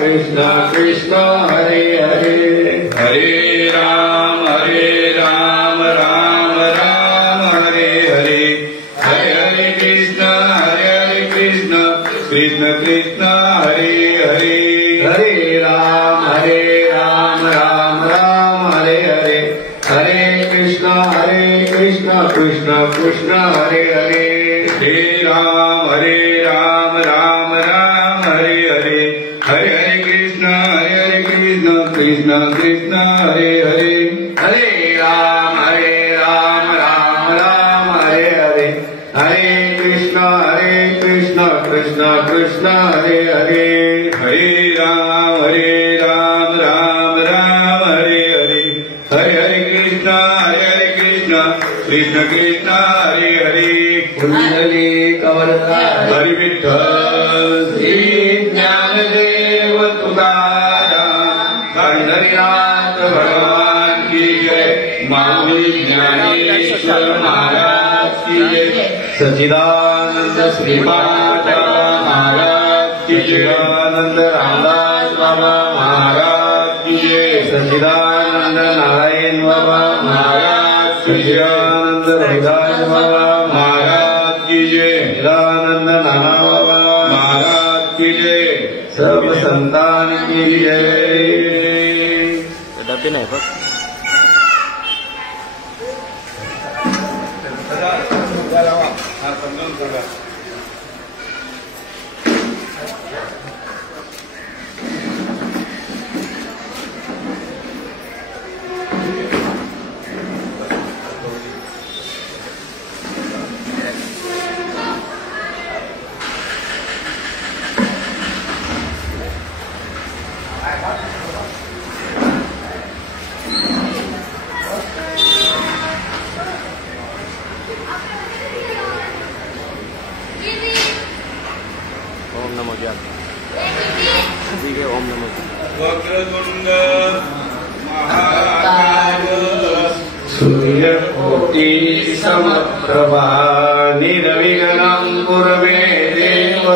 कृष्ण कृष्ण हरे हरे हरे राम राम राम हरे हरे हरे हरे कृष्ण कृष्ण कृष्ण हरे हरे हरे राम राम राम हरे हरे हरे कृष्ण कृष्ण कृष्ण हरे हरे हरे राम राम हरे हरे हरे हरे कृष्ण कृष्ण कृष्ण हरे हरे हरे राम राम हरे हरे हरे कृष्ण कृष्ण कृष्ण हरे हरे हरे राम राम हरे हरे हरे हरे कृष्ण कृष्ण कृष्ण हरे हरे कुंडली कवरधारी हरि विठ्ठल श्री ज्ञानदेव तुकाराम पंढरीनाथ भगवान की जय माऊली ज्ञानेश्वर महाराज की जय सच्चिदानंद श्रीपाद महाराज की जय सच्चिदानंद रामदास बाबा महाराज की जय सच्चिदानंद नारायण बाबा महाराज की जय सच्चिदानंद रविदास बाबा महाराज की जय सच्चिदानंद नाना बाबा महाराज की जय सर्व संतान की जय डब्बे नाही बघ ओम नमो ज्ञान ठीक है ओम नमो वक्रतुंड महाकाय सूर्यकोटि समप्रभा निर्विघ्नं कुरु मे देव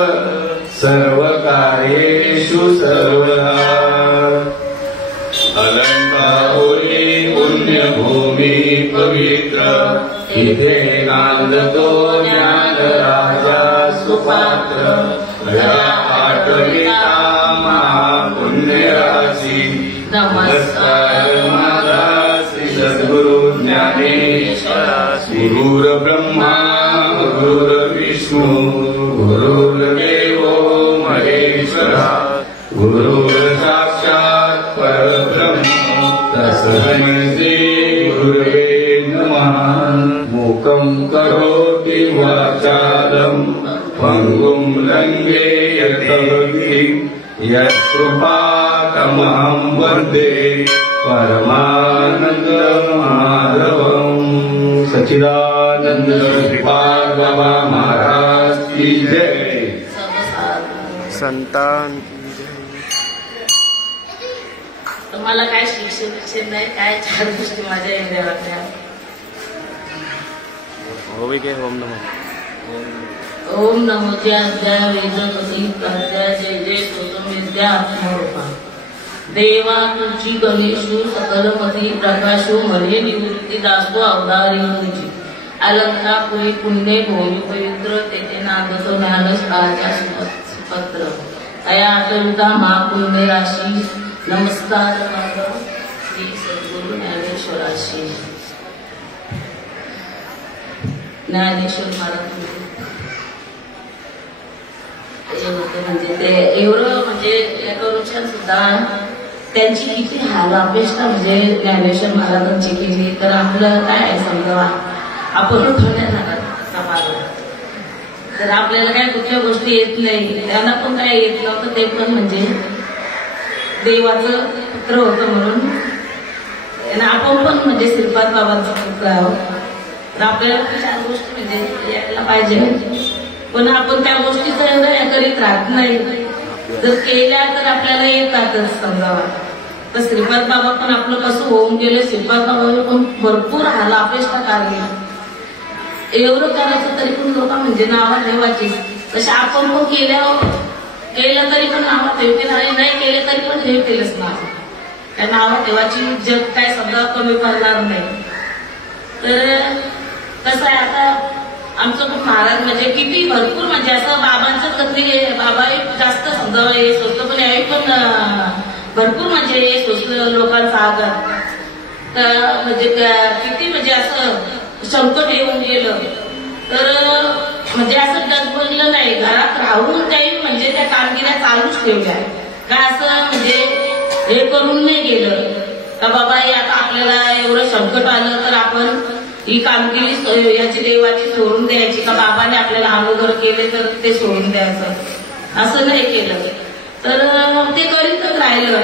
सर्वकार्येषु सर्वदा अलंकापुरी पुण्यभूमि पवित्र इथे नांदतो ज्ञान राजा सुपात्र आठविता महापुण्यराशी नमस्कार माझा श्री सद्गुरु ज्ञानेश्वरासी गुरुर्ब्रह्मा गुरुर्विष्णू गुरुर्देवो महेश्वरा गुरुर्साक्षात् परब्रह्म तस्मै श्री गुरुवे नमः मूकं करोति वाचालं पंगुं लंघयेत यत्कृपातमहं वन्दे परमानंद माधवं सच्चिदानंद श्रीपाद बाबा महाराज की जय संतान तुम्हाला काय शिक्षण नाही काय चार गोष्टी माझ्या इंद्रिया वाटल्या होवी के ओम नमो ओम नमो ज्ञात्या वेदपती प्राज्ञा जय जय सोतम विद्या आत्मरूपा देवा तुझी गणेशू सकलपती प्रकाशू मने निवृत्ती दासो अवतारी तुझी अलंकापुरी पुण्य भूमी पवित्र तेथे नांदतो ज्ञानस राजा सुपत्र अया आठवता महापुण्य राशी नमस्कार माझा श्री सद्गुरु ज्ञानेश्वराशी ज्ञानेश्वर महाराज म्हणजे ते एवढं म्हणजे एका सुद्धा त्यांची किती हाल अपेक्षा म्हणजे ज्ञानेश्वर महाराजांची केली तर आपलं काय समजा आपण समाज तर आपल्याला काय कुठल्या गोष्टी येत नाही त्यांना पण काय येत नव्हतं ते पण म्हणजे देवाचं पुत्र होतं म्हणून आपण पण म्हणजे श्रीपाद बाबांचा पुत्र आहोत तर आपल्याला चार गोष्टी म्हणजे यायला पाहिजे पण आपण त्या गोष्टीचा एवढं करीत राहत नाही जर केल्या तर आपल्याला येतातच समजावा तर श्रीपाद बाबा पण आपलं कसं होऊन गेले श्रीपाद बाबा पण भरपूर हाला अपेक्षा काढली एवढं करायचं तरी पण लोक म्हणजे नावा ठेवायची तसे आपण पण केल्यावर केलं तरी पण नावं ठेवतील आणि नाही केले तरी पण ठेवतीलच नाव. त्या नावं ठेवायची जग काय समजा कमी पडणार नाही. तर कसं आहे आता आमचं पण महाराज म्हणजे किती भरपूर म्हणजे असं बाबांचं कधी बाबा जास्त समजावं हे सोचलं पण यावेळी पण भरपूर म्हणजे हे सोचलं लोकांचा आदर. तर म्हणजे किती म्हणजे असं संकट येऊन गेलं तर म्हणजे असं डगमगलं नाही. घरात राहून काही म्हणजे त्या कामगिऱ्या चालूच ठेवल्या. काय असं म्हणजे हे करून नाही गेलं का बाबा हे आता आपल्याला एवढं संकट आलं तर आपण ही कामगिरी याची देवाची सोडून द्यायची का बाबाने आपल्याला अगोदर केले तर ते सोडून द्यायचं असं नाही केलं. तर ते करीतच राहिलं.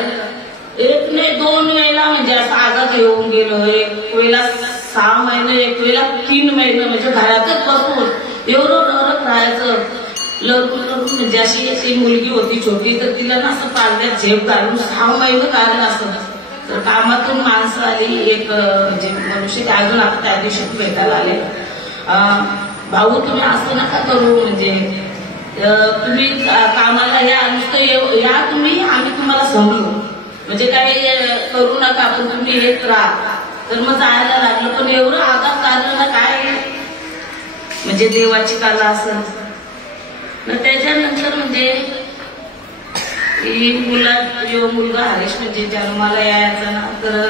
एक नाही 2 वेळेला म्हणजे असं आघात येऊन गेलं. एक वेळेला 6 महिने एक वेळेला 3 महिने म्हणजे घरातच बसून एवढं रडत राहायचं. लढून म्हणजे अशी एक मुलगी होती छोटी तर तिला ना असं पाळण्यात झेप घालून 6 महिने कारण असं. तर कामातून माणसं आली एक म्हणजे मनुष्य ते अजून आता त्या दिवशी भेटायला आले. भाऊ तुम्ही असं नका करू म्हणजे तुम्ही कामाला या नुसतं या तुम्ही आम्ही तुम्हाला समजू म्हणजे काही करू नका पण तुम्ही येत राहा. तर मग जायला लागलं पण एवढं आघात लागलं ना काय म्हणजे देवाची कला असं. त्याच्यानंतर म्हणजे मुलगा हरीश म्हणजे जन्माला यायचा ना तर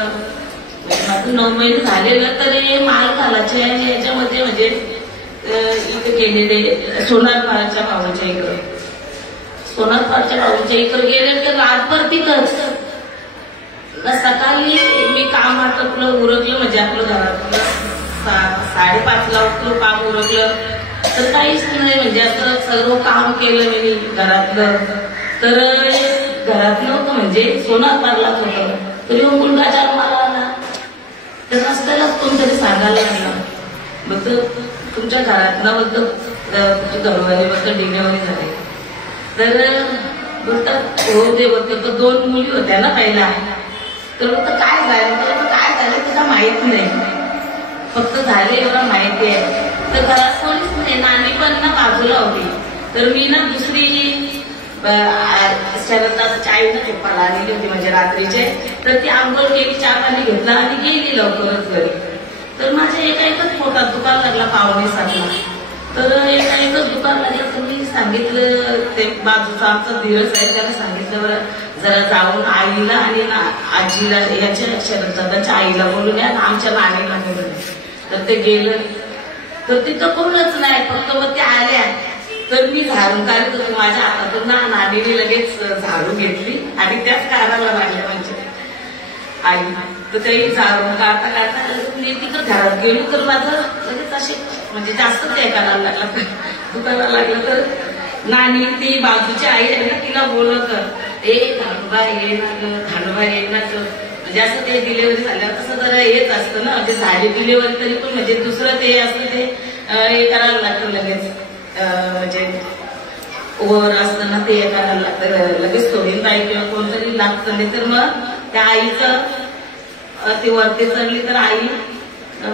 माझं 9 महिने झालेलं तर माल घालायचे आणि याच्यामध्ये म्हणजे इथे गेलेले सोनारपाडच्या भाऊच्या इकडं सोनारपाडच्या भाऊच्या इकडं गेले तर रातभर तिथंच. सकाळी मी काम आटपलं उरकलं म्हणजे आपलं घरातलं 5:30ला उठलं काम उरकलं तर काहीच नाही म्हणजे असं सर्व काम केलं मी घरातलं. तर घरात नव्हतं म्हणजे सोनारपाडलाच होतं. तरी मुलगा जन्माला आला तर रस्त्यालाच कोणतरी सांगायला लागला मग तुमच्या घरातला बद्दल तुमच्या घरवारीबद्दल डिलिव्हरी झाली. तर बोलतात हो ते बोलतात तर 2 मुली होत्या ना पहिला. तर बोलतं काय झालं काय झालं तुला माहित नाही फक्त झाले एवढं माहिती आहे. तर घरात कोणीच नाही. नानी पण ना बाजूला होती. तर मी ना दुसरी शरदाच्या आईनं चोपाला आलेली होती म्हणजे रात्रीचे. तर ती आंघोळ केली चहा पाणी घेतला आणि गेली लवकरच घरी. तर माझ्या एकच पोटात दुखायला लागला 5:45ला. तर एकच दुकान लागलं तर मी सांगितलं ते बाजूचा आमचा धीरज आहे त्याला सांगितलं बरं जरा जाऊन आईला आणि आजीला याच्या शरदाच्या आईला बोलून या आमच्या नाणीला बोलून. तर ते गेलं तर तिथं कोणच नाही फक्त मग ते आल्या. तर मी झाडून काढत होते माझ्या हातातून ना नाणीने लगेच झाडू घेतली आणि त्याच काढायला लागल्या म्हणजे आई. तर ते झाडून काढता काढता मी तिथं घरात गेलो तर माझं लगेच असे म्हणजे जास्त ते करायला लागला दुखायला लागलं. तर नानी ती बाजूची आई आहे ना तिला बोलत धानोबा ये ना धानोबा ये ना म्हणजे असं ते डिलिव्हरी झाल्यावर तसं जरा येत असतं ना म्हणजे झाली डिलिव्हरी तरी पण म्हणजे दुसरं ते असतं ते हे करायला लागतं लगेच म्हणजे वर असताना ते करायला लागतं लगेच सोडून बाई किंवा कोणतरी लागतं. नाही तर मग त्या आईचं ती वरती चढली तर आई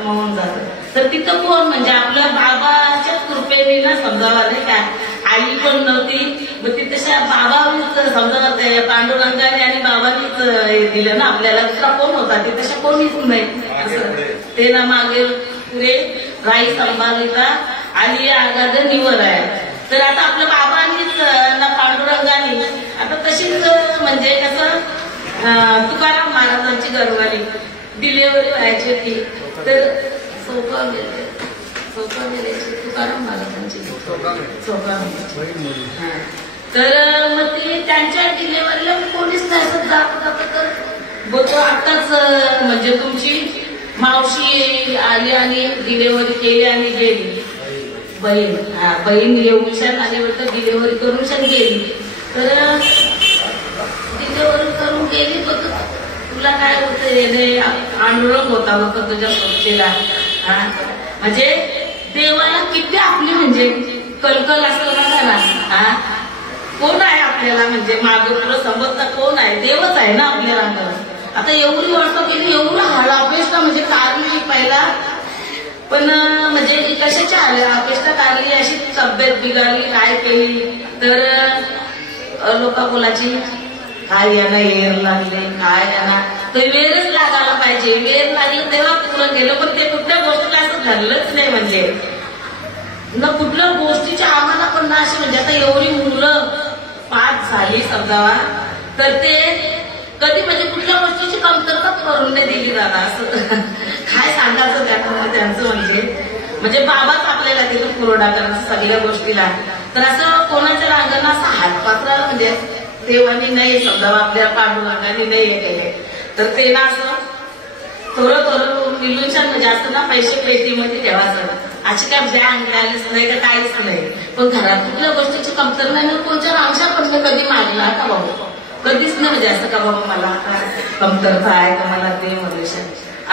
मौन जात. तर तिथं कोण म्हणजे आपल्या बाबाच्याच कृपेने ना समजावा नाही का आई पण नव्हती मग ती तशा बाबाच समजा पांडुरंगाने आणि बाबांनीच दिलं ना आपल्याला. दुसरा कोण होता ते तशा कोणीच नाही असं. ते ना मागे पुढे राई संभालिका आली आगाद निवर आहे. तर आता आपल्या बाबांनीच ना पांडुरंगाने आता तशीच म्हणजे कसं तुकाराम महाराजांची घरवाली डिलिव्हरी व्हायची होती तर सोपा गेल्याची तुकाराम महाराजांची तर मग ते त्यांच्या डिलिव्हरीला कोणीच नाही जात तर बोलतो आताच म्हणजे तुमची मावशी आली आणि डिलिव्हरी केली आणि गेली. बहीण येऊन आल्यावर तर डिलिव्हरी करून गेली. तर डिलिव्हरी करून गेली बघ तुला काय होतं आंदोलन होता बघ तुझ्या सोबतीला. म्हणजे देवाला किती आपली म्हणजे कलकल असतं बघा ना. कोण आहे आपल्याला म्हणजे मागं तुला समजता कोण आहे देवच आहे ना आपल्याला. आता एवढी वर्ष केली एवढं हाल अपेक्षा म्हणजे कारली पहिला पण म्हणजे कशाच्या आल्या अपेक्षा कारली अशी तब्येत बिघडली काय केली तर लोक बोलायची काय यांना येर लागले, काय यांना तर वेळच लागायला पाहिजे, वेळ लागलं तेव्हा पुढं गेलं. पण ते कुठल्या गोष्टीला असं घडलंच नाही. म्हणजे न कुठल्या गोष्टीच्या आम्हाला पण ना अशी म्हणजे आता एवढी मुलं पास झाली समजावा तर ते कधी म्हणजे कुठल्या गोष्टीची कमतरता करून नाही दिली दादा. असं काय सांगायचं त्यांचं म्हणजे बाबाच आपल्याला तिथं पुरवठा करायचा सगळ्या गोष्टीला. तर असं कोणाच्या रांगांना असं हातपात्राला म्हणजे देवानी नाही समजावं, आपल्या पांडुरंगाने नाही हे केले. तर ते ना असं थोडं थोडं मिलून म्हणजे असं ना पैसे पेटीमध्ये ठेवायचं. अशी काय बँक बॅलन्स नाही का काहीच नाही. पण घरात कुठल्या गोष्टीची कमतरता नाही. कोणत्या आमच्या पण कधी मागला का बाबा, कधीच नाही म्हणजे असं का बाबा मला कमतरता आहे का मला ते मनुष्य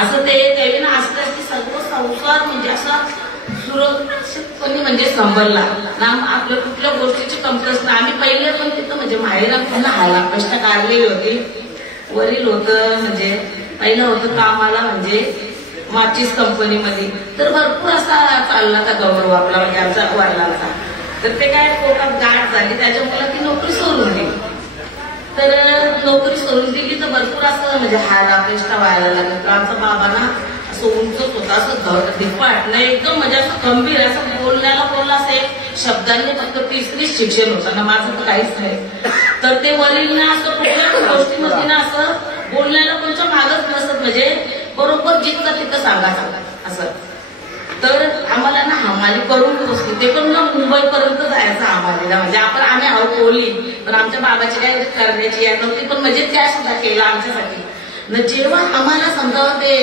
असं ते त्यावेळी ना असलं की सर्व संसार म्हणजे असा सुरक्षितपणे म्हणजे संभलला ना. आपल्या कुठल्या गोष्टीची कमतरता. आम्ही पहिले पण तिथं म्हणजे माहेरा पुन्हा हाला कष्ट काढलेली होती. वरील होतं म्हणजे पहिलं होतं कामाला म्हणजे माचीस कंपनीमध्ये. तर भरपूर असा चालला होता गौरव आपला म्हणजे आमचा वडिलांचा. तर ते काय पोटात गाठ झाली त्याच्यामुळे ती नोकरी सोडून दिली. तर नोकरी सोडून दिली तर भरपूर असं म्हणजे हाल अपेक्षा व्हायला लागलं. तर आमचा बाबा ना असं उंचच होता, असं धिपाट नाही एकदम म्हणजे असं गंभीर असं बोलण्याला बोलला असं शब्दांनी फक्त 30 शिक्षण होतं ना माझं तर काहीच नाही. तर ते वरील ना असं कुठल्या गोष्टीमध्ये ना असं बोलण्याला कोणच्या मागच नसत म्हणजे बरोबर जिथं तिथं सांगायचं असं. तर आम्हाला ना हमाली करून बसली ते पण ना मुंबईपर्यंत जायचं हमालीला. म्हणजे आम्ही आहोत कोली पण आमच्या बाबाची काय करण्याची या नव्हती. पण म्हणजे त्या सुद्धा केलं आमच्यासाठी न. जेव्हा आम्हाला समजावं ते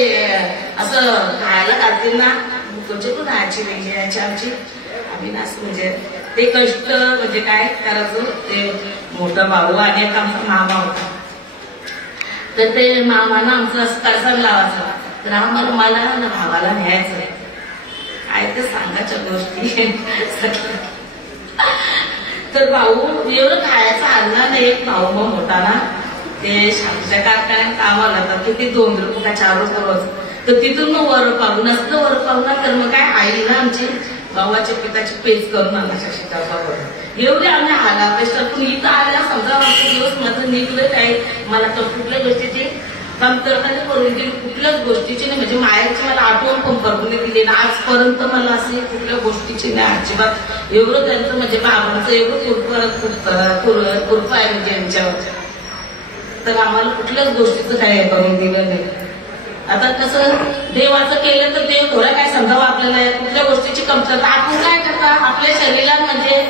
असं खायला घालतील ना म्हणजे तू राहायची वेगळी यायची आमची. आम्ही ना असं म्हणजे ते कष्ट म्हणजे काय करायचं. ते मोठा भाऊ आणि एक आमचा मामा होता. तर ते मामानं आमचं असं कर्जाला लावायचं. तर आम्हाला मला ना भावाला न्यायचं काय ते सांगायच्या गोष्टी. तर भाऊ एवढं खायचं आणलं नाही. एक भाऊ मग मोठा ना ते शांतीच्या कारखान्यात कामाला जातात की ते 2 रुपये का 4 रुपये रोज. तर तिथून मग वर पाहून असलं वर पाहून तर मग काय आईला आमची भावाच्या पिताची पेच करून आणायच्या शिकावर एवढे आम्ही आला पेस्टर. पण इथं आल्या समजा आमचे दिवस माझं निघलं काय मला तर कुठल्या गोष्टीची कमतरता करून दिली कुठल्याच गोष्टीची नाही. म्हणजे मायाची मला आठवण पण करून दिली ना आजपर्यंत मला असे कुठल्या गोष्टीची नाही अजिबात. एवढं त्यांचं म्हणजे बाबांचं एवढं कृपा आहे म्हणजे यांच्यावर. तर आम्हाला कुठल्याच गोष्टीचं काय करून दिलं नाही. आता कसं देवाचं केलं तर देव थोडं काय समजावं आपल्याला कुठल्या गोष्टीची कमतरता. आपण काय करता आपल्या शरीरात म्हणजे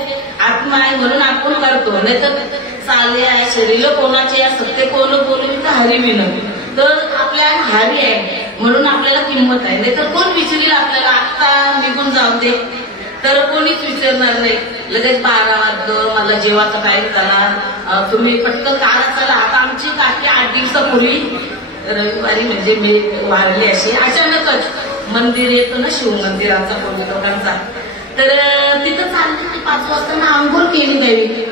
आत्मा आहे म्हणून आपण करतो. नाही तर चाले आहे शरीर कोणाचे आहे सत्य कोण बोलून तर हरी विन. तर आपल्या हारी आहे म्हणून आपल्याला किंमत आहे. नाही तर कोण विचारेल आपल्याला आत्ता निघून जाऊ दे तर कोणीच विचारणार नाही. लगेच 12 वाजलं मला जेवायचा टाईम झाला तुम्ही पटकन काढा चला. आता आमची काकी 8 दिवसापूर्वी रविवारी म्हणजे मी वारली अशी अचानकच. मंदिर येतं ना शिव मंदिर आमचा कोणी लोकांचा. तर तिथं चालली 5 वाजता आंघोळ केली द्यावी.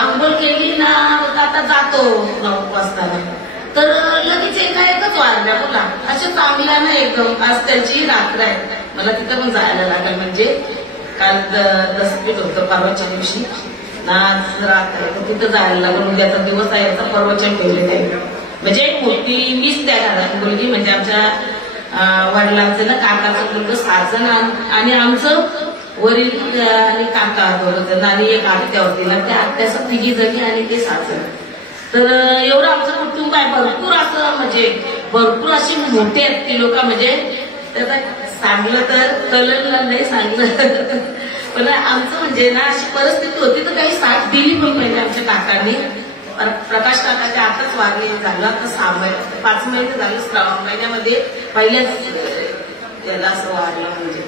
आंघोळ केली ना आता जातो 9 वाजता. तर लगेच एकच वारल्या बोला अशा चांगल्या ना एकदम. आज त्यांची रात्र आहे मला तिथं पण जायला लागेल. म्हणजे काल दसपीठ होतं परवाच्या दिवशी ना रात्र आहे तर तिथं जायला लागेल. उद्याचा दिवस आहे याचा प्रवचन ठेवले नाही. म्हणजे एक मोठी मीच त्या घरात मुलगी म्हणजे आमच्या वडिलांचं ना काकाचं मुलगा 6 जण आणि आमचं वरील आणि काका 2 जण आणि एक आत्या होती ना त्या आत्याचं 3 जणी आणि ते 6 जण. तर एवढं आमचं कुटुंब आहे भरपूर असं म्हणजे भरपूर अशी मोठी आहेत ती लोक. म्हणजे त्याचा सांगलं तर कळलं नाही सांगलं पण आमचं म्हणजे ना अशी परिस्थिती होती तर काही साथ दिली पण पाहिजे आमच्या काकांनी. प्रकाश काकाच्या आताच वारले झालं आता 5 महिने झाले. श्रावण महिन्यामध्ये पहिल्याच याला असं वारलं म्हणजे.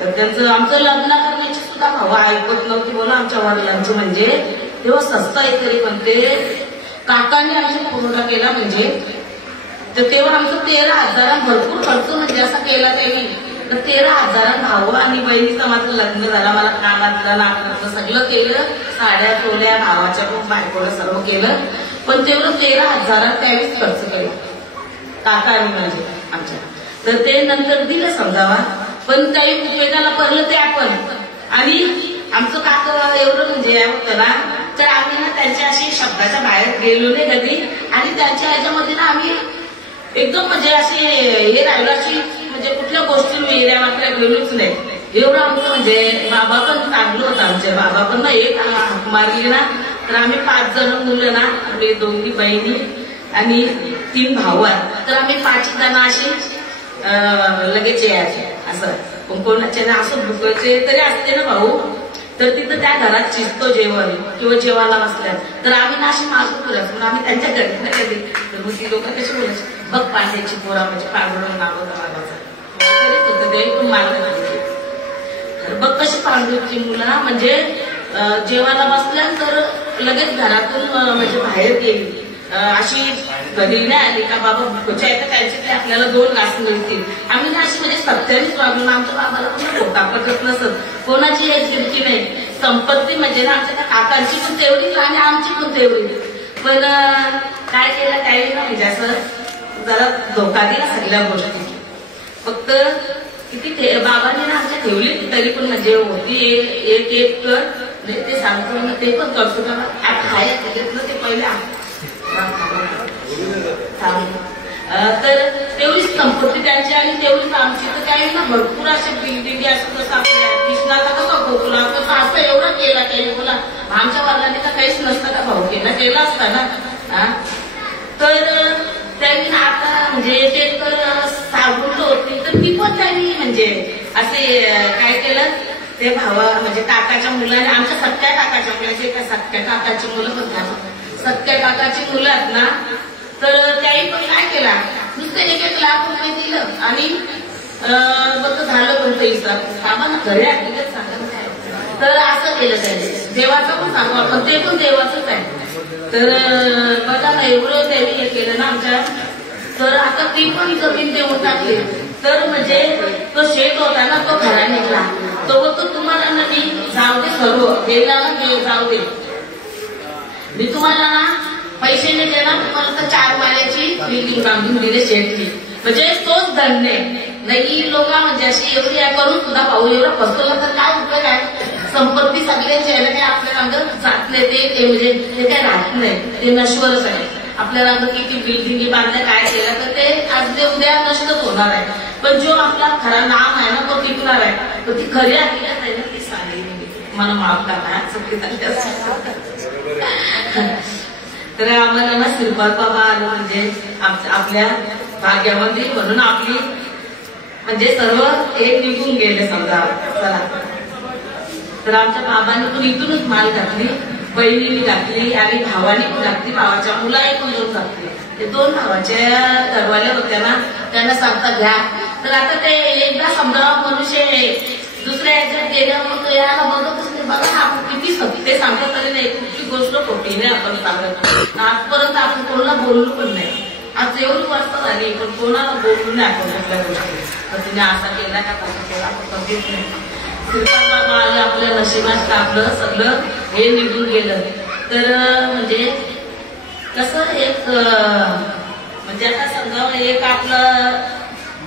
तर त्यांचं आमचं लग्न करण्याची सुद्धा हवा ऐकत नव्हती बोला आमच्या वडिलांचं. म्हणजे तेव्हा सस्ता आहे तरी पण ते काकांनी आमचा पुरवठा केला म्हणजे. तर तेव्हा आमचं 13,000 भरपूर खर्च म्हणजे असा केला त्यांनी. तर 13,000 भाऊ आणि बहिणीचं माझं लग्न झालं. मला कानातलं नाकातलं सगळं केलं. साड्या चोल्या भावाच्या पण बायकोला सर्व केलं. पण तेवढं 13,000 त्यावेळेस खर्च केलं काकांनी म्हणजे आमच्या. तर ते नंतर दिलं समजावा पण काही उपयोगाला पडलं ते आपण. आणि आमचं काका एवढं म्हणजे होतं ना तर आम्ही ना त्यांच्या अशी शब्दाच्या बाहेर गेलो नाही कधी, आणि त्यांच्या ह्याच्यामध्ये ना आम्ही एकदम म्हणजे असे हे राहिलो, अशी म्हणजे कुठल्या गोष्टी वेगळ्या मात्र गेलोच नाही. एवढं आमचं म्हणजे बाबा पण चांगलं होतं. आमचे बाबा पण ना एक हाक मारली ना तर आम्ही 5 जण मुलं ना, आम्ही 2 बहिणी आणि 3 भाऊ आहेत, तर आम्ही 5 जण असे लगेच यायचे. असं पण कोणाचे ना असं भुकायचे तरी असते ना भाऊ, तर तिथं त्या घरात शिजतो जेवण किंवा जेवायला बसल्या तर आम्ही ना अशी मागून फिरायचो. पण आम्ही त्यांच्या घरी ना कधी, तर मग ती लोक कशी बोलायची, बघ पांड्याची पोरा म्हणजे पांडुरंग नागोता तरीच होतं ते पण मार्ग. बघ कशी पांडुरची मुलं म्हणजे जेवायला बसल्यानंतर लगेच घरातून म्हणजे बाहेर गेली, अशी कधी नाही आली का बाबा भुकच्या येतं त्यांचे ते आपल्याला 2 घास मिळतील. आम्ही ना अशी म्हणजे सत्यानेच वागलो. आमच्या बाबाला पण खोटा पटत नसत, कोणाची एक गिरकी नाही. संपत्ती म्हणजे ना आमच्या काकांची पण तेवढीच आणि आमची पण तेवढी. पण काय केलं काही ना म्हणजे असं जरा धोका दिला सगळ्या गोष्टी. फक्त किती बाबांनी ना आमच्या ठेवली तरी पण म्हणजे होती एक कर ते सांगतो ना, ते पण करतो का खाय घेतलं ते पहिले तर तेवढीच संपत्ती त्यांची आणि तेवढीच आमची. तर काही ना भरपूर असे बिल्डिंग असं कसं आपल्या कृष्णाचा कसं गोकुला कसं असं एवढं केला काही बोला. आमच्या वडिलांनी तर काहीच नसतं का भाऊ केला असता ना. तर त्यांनी आता म्हणजे ते तर सावरून होती तर ती पण त्यांनी म्हणजे असे काय केलं ते भावा म्हणजे काकाच्या मुलाने, आमच्या सख्या काकाच्या मुलाचे का सख्या काकाची मुलं पण झालं, सख्या काकाची मुलं आहेत ना, तर त्याही पण काय केला नुसतं 1-1 लाख रुपये दिलं आणि बघ झालं कोणतं हिसाब बाबा ना घरी ऐकलं सांगा काय. तर असं केलं त्याने, देवाचं पण सांगू आपण, ते पण देवाचंच आहे. तर बघा ना एवढं त्यांनी हे केलं ना आमच्या. तर आता ती पण जमीन देऊन टाकली. तर म्हणजे तो शेत होता ना तो घरा निघला, तो बोलतो तुम्हाला ना मी जाऊ दे सर्व गेला ना जाऊ दे, मी तुम्हाला ना पैसे नाही देणार, तुम्हाला तर 4 माळ्याची बिल्डिंग बांधून दिली शेतची. म्हणजे तोच धन्य नाही. लोक म्हणजे अशी एवढी करून सुद्धा भाऊ एवढं फसवलं तर काय उपयोग आहे. संपत्ती सगळ्यांची आहे काही आपल्या अंगात जात नाही, ते म्हणजे ते काय राहत नाही, ते नश्वरच आहे. आपल्याला किती बिल्डिंगी बांधल्या काय केलं तर ते आज उद्या नष्टच होणार आहे. पण जो आपला खरा नाम आहे ना तो टिकणार आहे. तर ती खरी हकीकत आहे ना ती सारी मला माफ करा तर आम्हाला ना श्रीपाद बाबा आलं म्हणजे आपल्या भाग्यामध्ये, म्हणून आपली म्हणजे सर्व एक निघून गेले समजा. चला तर आमच्या बाबांनी पण इथूनच माल घातली, बहिणीने घातली आणि भावाने पण घातली, भावाच्या मुलाने पण 2 घातली. ते 2 भावाच्या घरवाल्या होत्या ना त्यांना सांगता घ्या. तर आता ते एकदा समजा मनुष्य दुसऱ्या याच्यात गेल्यावर याला बघतच नाही. बघा आपण किती सत्य सांगतो तरी नाही, कुठली गोष्ट खोटी नाही आपण सांगत. आजपर्यंत आपण कोणाला बोललो पण नाही. आज एवढी वर्ष झाली पण कोणाला बोलू नाही आपण कुठल्या गोष्टी. तर तिने असा केला का तसा केला आपण कधीच नाही. श्रीपाद बाबा आलं आपल्या नशिबात आपलं सगळं हे निघून गेलं. तर म्हणजे कसं एक म्हणजे आता समजा एक आपलं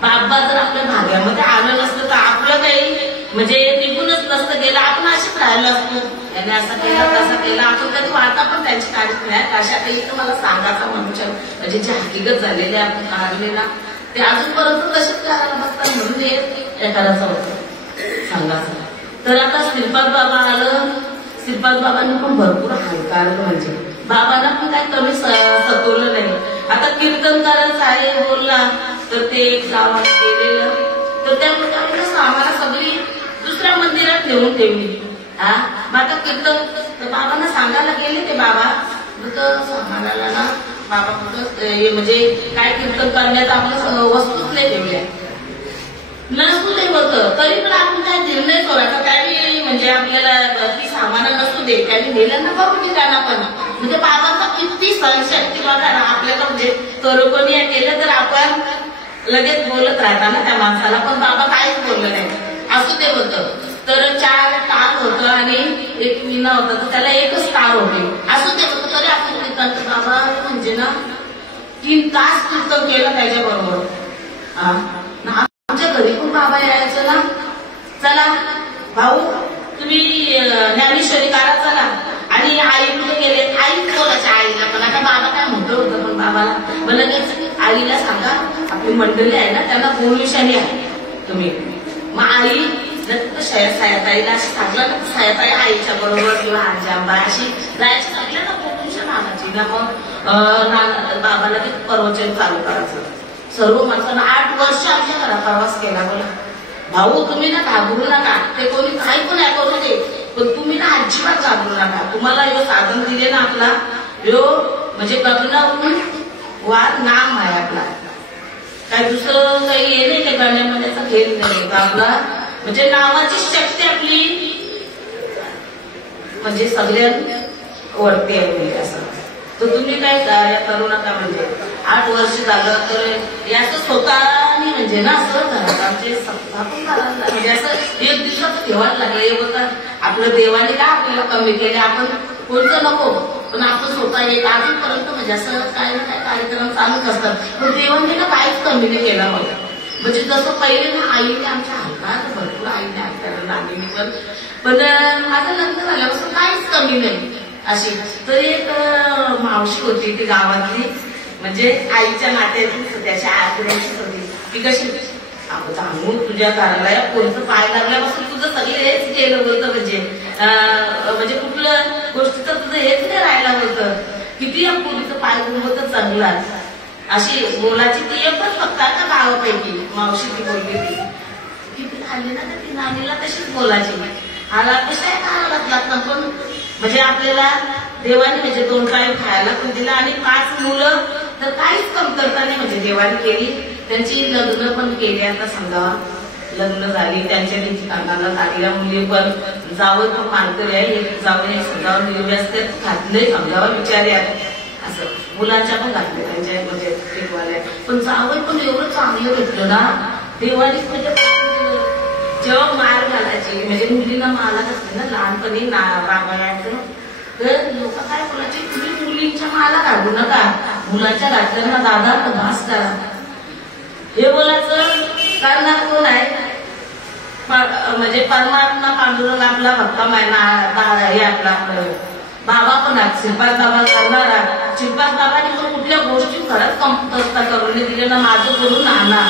बाबा जर आपल्या भाग्यामध्ये आलं नसतं तर आपलं काही म्हणजे निघूनच नसतं गेलं, आपण असेच राहिलो असतो. त्याने असं केलं तसं केलं, आपण कधी वाटा पण त्यांची काळजी नाही. अशा काही मला सांगायचा मनुष्य म्हणजे जे हकीकत झालेले आपण काढले ना ते अजूनपर्यंत तसेच करायला बघतात, म्हणून हे करायचं होतं सांगायचं. तर आता श्रीपाद बाबा आलं, श्रीपाद बाबांनी पण भरपूर हालकारलं म्हणजे बाबांना पण काही कमी सतवलं नाही. आता कीर्तनकार साहेब बोलला तर ते गावात गेलेलं तर त्यामुळे आम्हाला सगळी दुसऱ्या मंदिरात नेऊन ठेवली. मग आता कीर्तन तर बाबांना सांगायला गेले ते बाबा सांगायला ना बाबा कुठं म्हणजे काय कीर्तन करण्यात आपलं वस्तूच नाही ठेवल्या नसू दे होतं तरी पण आपण काय निर्णय सोडायचा काही म्हणजे आपल्याला ती सामान नसू दे काही नेलं ना बघू की त्यांना पण म्हणजे बाबांचा किती सहनशक्ती बघा ना आपल्याला म्हणजे तरुपणी केलं तर आपण लगेच बोलत राहता ना त्या माणसाला, पण बाबा काहीच बोललं नाही. असू ते होतं. तर 4 ताल होतं आणि 1 विना होता तर त्याला 1च ताल होते. असू ते होतं तरी आपण कीर्तन बाबा म्हणजे ना 3 तास कीर्तन केलं त्याच्याबरोबर. आमच्या घरी पण बाबा यायचं ना, चला भाऊ तुम्ही ज्ञानेश्वरी करा चला आणि आई बाबाला. मग लगेच आईला सांगा आपली मंडळी आहे ना त्यांना बोलविशाने आहे तुम्ही. मग आई सायाताईला अशी सांगलं ना सायाताई आईच्या बरोबर किंवा आजी आंबा अशी जायची सांगल्या ना बोलविशा नानाची ना. मग बाबाला ते प्रवचन चालू करायचं. सर्व माणसानं 8 वर्ष आमच्या घरात प्रवास केला. बोला भाऊ तुम्ही ना घाबरू नका, ते कोणी काही पण करू दे पण तुम्ही ना अजिबात घाबरू नका. तुम्हाला यो साधन दिले ना आपला यो म्हणजे गगनावरून वाद नाम आहे आपला. काय दुसरं काही हे नाही ते गण्यामध्येचा खेळ नाही आपला. म्हणजे नावाची शक्ती आपली म्हणजे सगळ्यांवरती आहे असं. तर तुम्ही काय करू नका. म्हणजे 8 वर्ष झालं तर याचं स्वतःनी म्हणजे ना असं घरात आमचे स्थापन करायला म्हणजे असं एक दिवसात ठेवायला लागले. होतं आपलं देवाने काय आपल्याला कमी केले आपण कोणतं नको पण आपण स्वतः एक आजपर्यंत म्हणजे असं काय ना काय कार्यक्रम चालूच असतात. पण देवाने ना काहीच कमी नाही केला मला. म्हणजे जसं पहिले ना आईने आमच्या हलकात भरपूर आईने ऐकायला नानीने पण माझं लग्न झाल्यापासून काहीच कमी नाही अशी. तर एक मावशी होती ती गावातली म्हणजे आईच्या नात्यातलीच त्याच्या आठवड्याचीच होती. ती कशी सांगू तुझ्या घराला या कोणतं पाय लागल्यापासून तुझं सगळं हेच केलं होतं. म्हणजे कुठलं गोष्टीचं तुझं हेच नाही राहायला होतं. किती या मुलीचं पाय होतं चांगला अशी बोलाची. ती एकच फक्त का गावापैकी मावशी ती बोलली ती किती खाल्ली ना ती नानीला तशीच बोलायची. आला कशा काय लागतात पण म्हणजे आपल्याला देवाने म्हणजे 2 टाइम खायला पण दिला आणि 5 मुलं तर काहीच कमतरता नाही म्हणजे देवाने केली. त्यांची लग्न पण केली. आता समजा लग्न झाली त्यांच्या कानाला लागल्या मुली पण जावं पण मानकरी आहे. जावं समजावं निर्वी असते घातले समजावं विचारे असं मुलांच्या पण घातले त्यांच्या म्हणजे शिकवायला. पण जावं पण एवढं चांगलं भेटलं ना देवानीच म्हणजे जेव्हा मार घालायची म्हणजे मुलींना माला घातली ना लहानपणी राबायचं तर लोक काय बोलायचे तुम्ही मुलींच्या माला घालू नका मुलाच्या घातल्यांना दादा भास करा. हे बोलायचं कारण कोण आहे म्हणजे परमात्मा पांडुरंग आपला भक्ता हे आपला बाबा पण आहे. श्रीपाद बाबा करणारा श्रीपाद बाबांनी पण कुठल्या गोष्टी खरंच कमतरता करून दिली ना. माझं करून नाना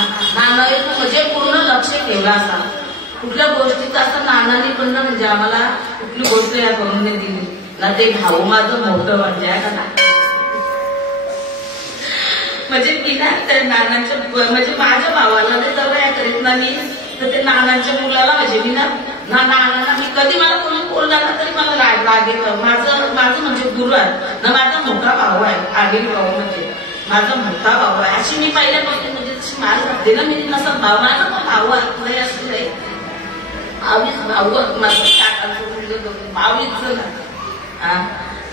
म्हणजे पूर्ण लक्ष ठेवला असा कुठल्या गोष्टीचं असं नानाने पण ना म्हणजे आम्हाला कुठली गोष्ट या करून नाही दिली ना. ते भाऊ माझं मोठं म्हणजे आहे का म्हणजे मी ना त्या नानाच्या म्हणजे माझ्या भावाला ते जवळ या करीत ना मी तर ते नानांच्या मुलाला म्हणजे मी ना नानाला मी कधी मला कोणी बोलला ना तरी मला लागेल. माझं म्हणजे गुरु आहे ना. माझा मोठा भाऊ आहे आदिल भाऊ म्हणजे माझा मोठा भाऊ आहे. अशी मी पहिल्यापासून म्हणजे तशी माल घातली ना मी नसत भाऊ माझा पण भाऊ आहे असं नाही 22 भाऊ माझं 22 जण.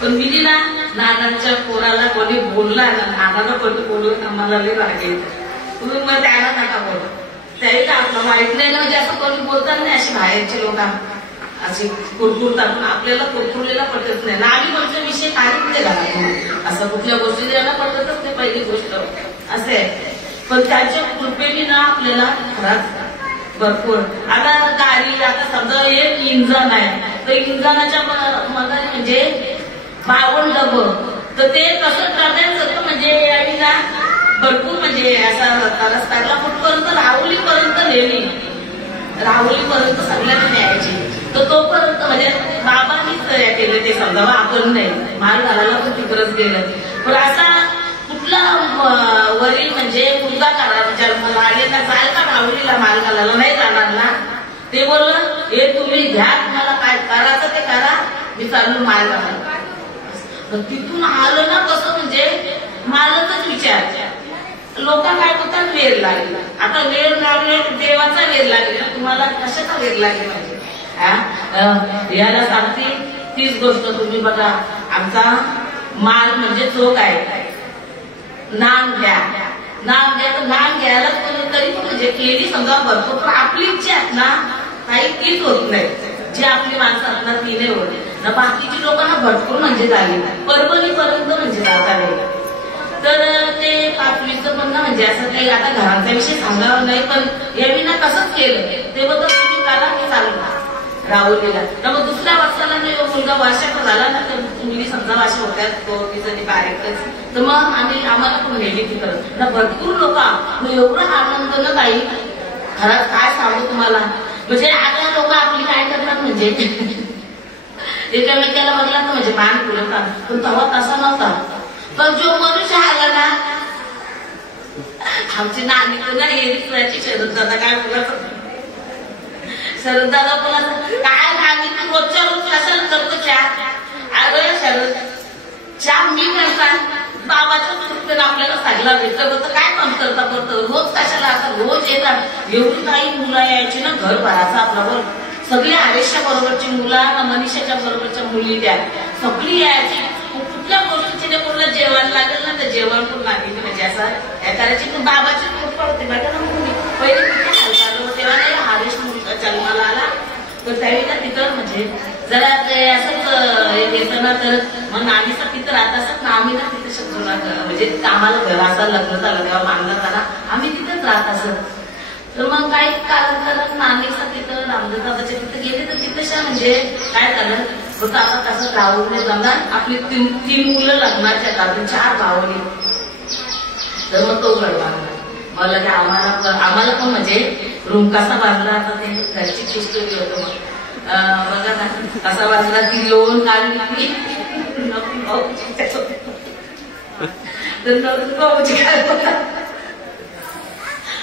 पण मी ना नानांच्या पोराला कोणी बोलला ना नानाला कोणी बोलून आम्हाला लई लागेल तुम्ही मग त्याला नका बोल त्याही का आपलं माहित नाही ना म्हणजे असं कोणी बोलतात नाही. अशी बाहेरचे लोक अशी कुरकुरतात पण आपल्याला कुरकुरलेला पटत नाही ना. आम्ही कोणत्या विषय काढत नाही घाला असं कुठल्या गोष्टी द्यायला पटतच नाही पहिली गोष्ट असे आहे. पण त्याच्या कृपेने ना आपल्याला घरात भरपूर आता गाडी आता समजा एक इंधन आहे तर इंधनाच्या मनाने म्हणजे 52 डबं तर ते कसं करायचं म्हणजे यावी ना भरपूर म्हणजे असा रस्त्याला कुठपर्यंत राहुलीपर्यंत नेली राहुलीपर्यंत सगळ्यांना न्यायची. तर तोपर्यंत म्हणजे बाबांनीच केलं ते समजावं आपण नाही माल घालायला पण तिकडंच गेलं. पण असा कुठला वरील म्हणजे मुलगा करा जन्माला आलेला जाल का राहुलीला माल घालायला नाही जाणार ना. ते बोललं हे तुम्ही घ्या तुम्हाला काय करायचं ते करा मी चालू माल घालायला. तिथून आलं ना कसं म्हणजे मालकच विचार लोक काय बोलतात वेळ लागेल. आता वेळ लागले देवाचा वेळ लागेल तुम्हाला कशाचा वेळ लागेल म्हणजे याला सांगते तीच गोष्ट तुम्ही बघा आमचा माल म्हणजे चोख आहे. नाम घ्या तर नाम घ्यायला तरी पण म्हणजे केली समजा भरपूर पण आपली इच्छा आहेत ना काही तीच होत नाही. जी आपली माणसं आहेत ना ती नाही होत ना. बाकीची लोकांना भरपूर म्हणजे झाली परभणीपर्यंत म्हणजे जाता नाही. तर ते पाचवीचं पण ना म्हणजे असं काही आता घरांचा विषय सांगावं नाही पण यावी ना कसंच केलं ते बद्दल तुम्ही करा की चालू राहुलीला. तर मग दुसऱ्या वर्षाला मुलगा वर्षाचा झाला ना तर मुली समजा समजा अशा होत्या कोटीचं बारीकच, तर मग आम्हाला पण नेली ती करत ना भरपूर लोक एवढं आनंद ना ताई, खरंच काय सांगू तुम्हाला. म्हणजे आता लोक आपली काय करतात म्हणजे एकामेकाला बघला तर म्हणजे मान पुरवतात, पण तेव्हा तसा नव्हता. पण जो मनुष्य आला ना, आमची नानी तर ना येण्याची शरद दादा काय बोलायचं, शरद दादा बोलायचं काय नानी तू रोजच्या रोज कशाला करतो चहा, अगं शरद चहा मी करतात बाबाच्या कृपेने आपल्याला सगळा भेटलं होतं, काय काम करता करतो रोज कशाला, आता रोज येतात. एवढी काही मुलं यायची ना, घर भरायचं आपल्यावर, सगळी आरेशच्या बरोबरची मुलं, मनीषाच्या बरोबरच्या मुली त्या सगळी यायची. कुठल्या गोष्टीची कोणाला जेवण लागेल ना तर जेवण पण लागेल, म्हणजे असं त्या करायची. पण बाबाची कृपा होती बघा ना, मुली पहिले कुठे हालचाल तेव्हा नाही आरेश मुलगा जन्माला आला, तर त्यावेळी ना तिथं म्हणजे जरा ते असंच येतं ना, तर मग नानीचा तिथं राहत असत ना, आम्ही ना तिथं शत्रूला म्हणजे कामाला घर असा लग्न झालं तेव्हा मानला झाला, आम्ही तिथंच राहत असत. तर मग काही कारण करत नानीचा तिथं रामदेव बाबाच्या तिथं गेले, तर तिथं म्हणजे काय झालं होतं, आता कसं गावाकडे जमणार आपली तीन मुलं लग्नाच्या अजून 4 भावली, तर मग तो घडला मला की आम्हाला पण म्हणजे रूम कसा बांधला, आता ते घरची हिस्टोरी होतं. मग बघा ना कसा बांधला, ती लोन काढली तर भाऊजी काय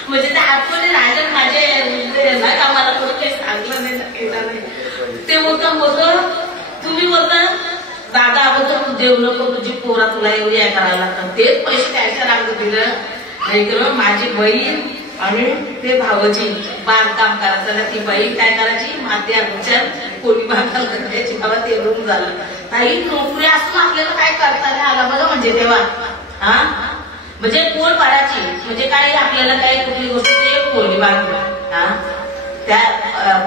म्हणजे ते आतमध्ये राहिलं माझे ना, आम्हाला कोणी काही सांगलं नाही केलं नाही. ते बोलता बोलतो तुम्ही बोलता दादा अगोदर देऊ नको, तुझी पोरा तुला एवढी आहे करायला लागतात, तेच पैसे द्यायच्या लागलं दिलं नाही तर माझी बहीण आणि ते भावाची बांधकाम करायचं, ती बहीण काय करायची माती आमच्या कोणी बांधकाम करायची, बाबा ते रूम झालं. काही नोकरी असून आपल्याला काय करता नाही आला बघा, म्हणजे तेव्हा हा म्हणजे पोळ भरायची, म्हणजे काय आपल्याला काही कुठली गोष्ट ते कोणी बांधलं हा त्या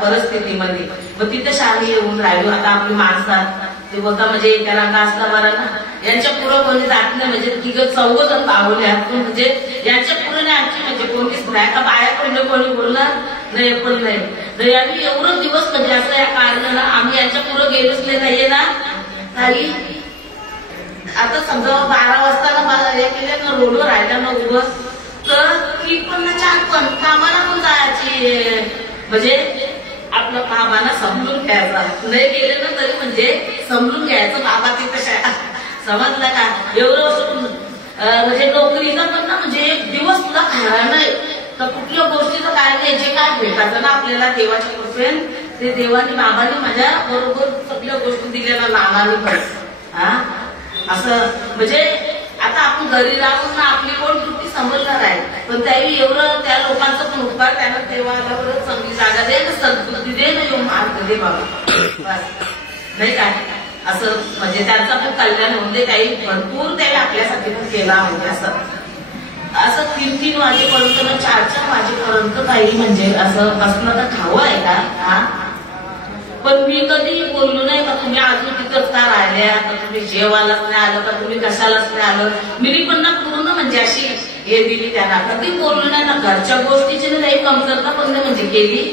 परिस्थितीमध्ये. मग तिथं शाळी येऊन राहिलो. आता आपली माणसात ते बोलता म्हणजे त्याला का असता बरं ना, यांच्या पुढं कोणी जात नाही, म्हणजे तिघं 4 जण पावले, म्हणजे यांच्या पुढे नाही आमची म्हणजे कोणीच नाही, का बायाकडे कोणी बोलणार नाही पण नाही. आम्ही एवढं दिवस म्हणजे असं या कारणानं आम्ही यांच्या पुढे गेलोच नाहीये ना काही. आता समजा 12 वाजता ना हे केले ना, रोडवर राहिला ना उभं, तर ती पण ना 4 पण कामाला पण जायची, म्हणजे आपलं बाबांना समजून घ्यायचा, नाही गेले ना तरी म्हणजे समजून घ्यायचं बाबा ते कशा समजलं का. एवढं म्हणजे नोकरीचा पण ना म्हणजे एक दिवस तुला खायला नाही तर कुठल्या गोष्टीचं काय नाही, जे काय भेटायचं ना आपल्याला देवाच्या कृपेन, ते देवाने बाबाने माझ्या बरोबर सगळ्या गोष्टी दिलेल्या लहानाने पण हा असं. म्हणजे आता आपण घरी राहून ना आपली कोण त्रुटी समजणार आहे, पण त्यावेळी एवढं त्या लोकांचं पण उपकार त्यांना देवाला बरं चांगली जागा दे ना, सद्बुद्धी दे ना, येऊन मार्ग दे बाबा नाही काय असं. म्हणजे त्यांचा पण कल्याण होऊन दे, काही भरपूर त्यावेळी आपल्यासाठी पण केला म्हणजे असं 3-3 वाजेपर्यंत ना 4-4 वाजेपर्यंत काही म्हणजे असं बसणं तर ठावं आहे का हा. पण मी कधी बोललो नाही का तुम्ही अजून तिथंच का राहिल्या, का तुम्ही जेवायलाच नाही आलं, का तुम्ही कशालाच नाही आलं. मी पण ना पूर्ण म्हणजे अशी हे दिली त्यांना, कधी बोललो नाही ना, घरच्या गोष्टीची नाही कमतरता पण म्हणजे केली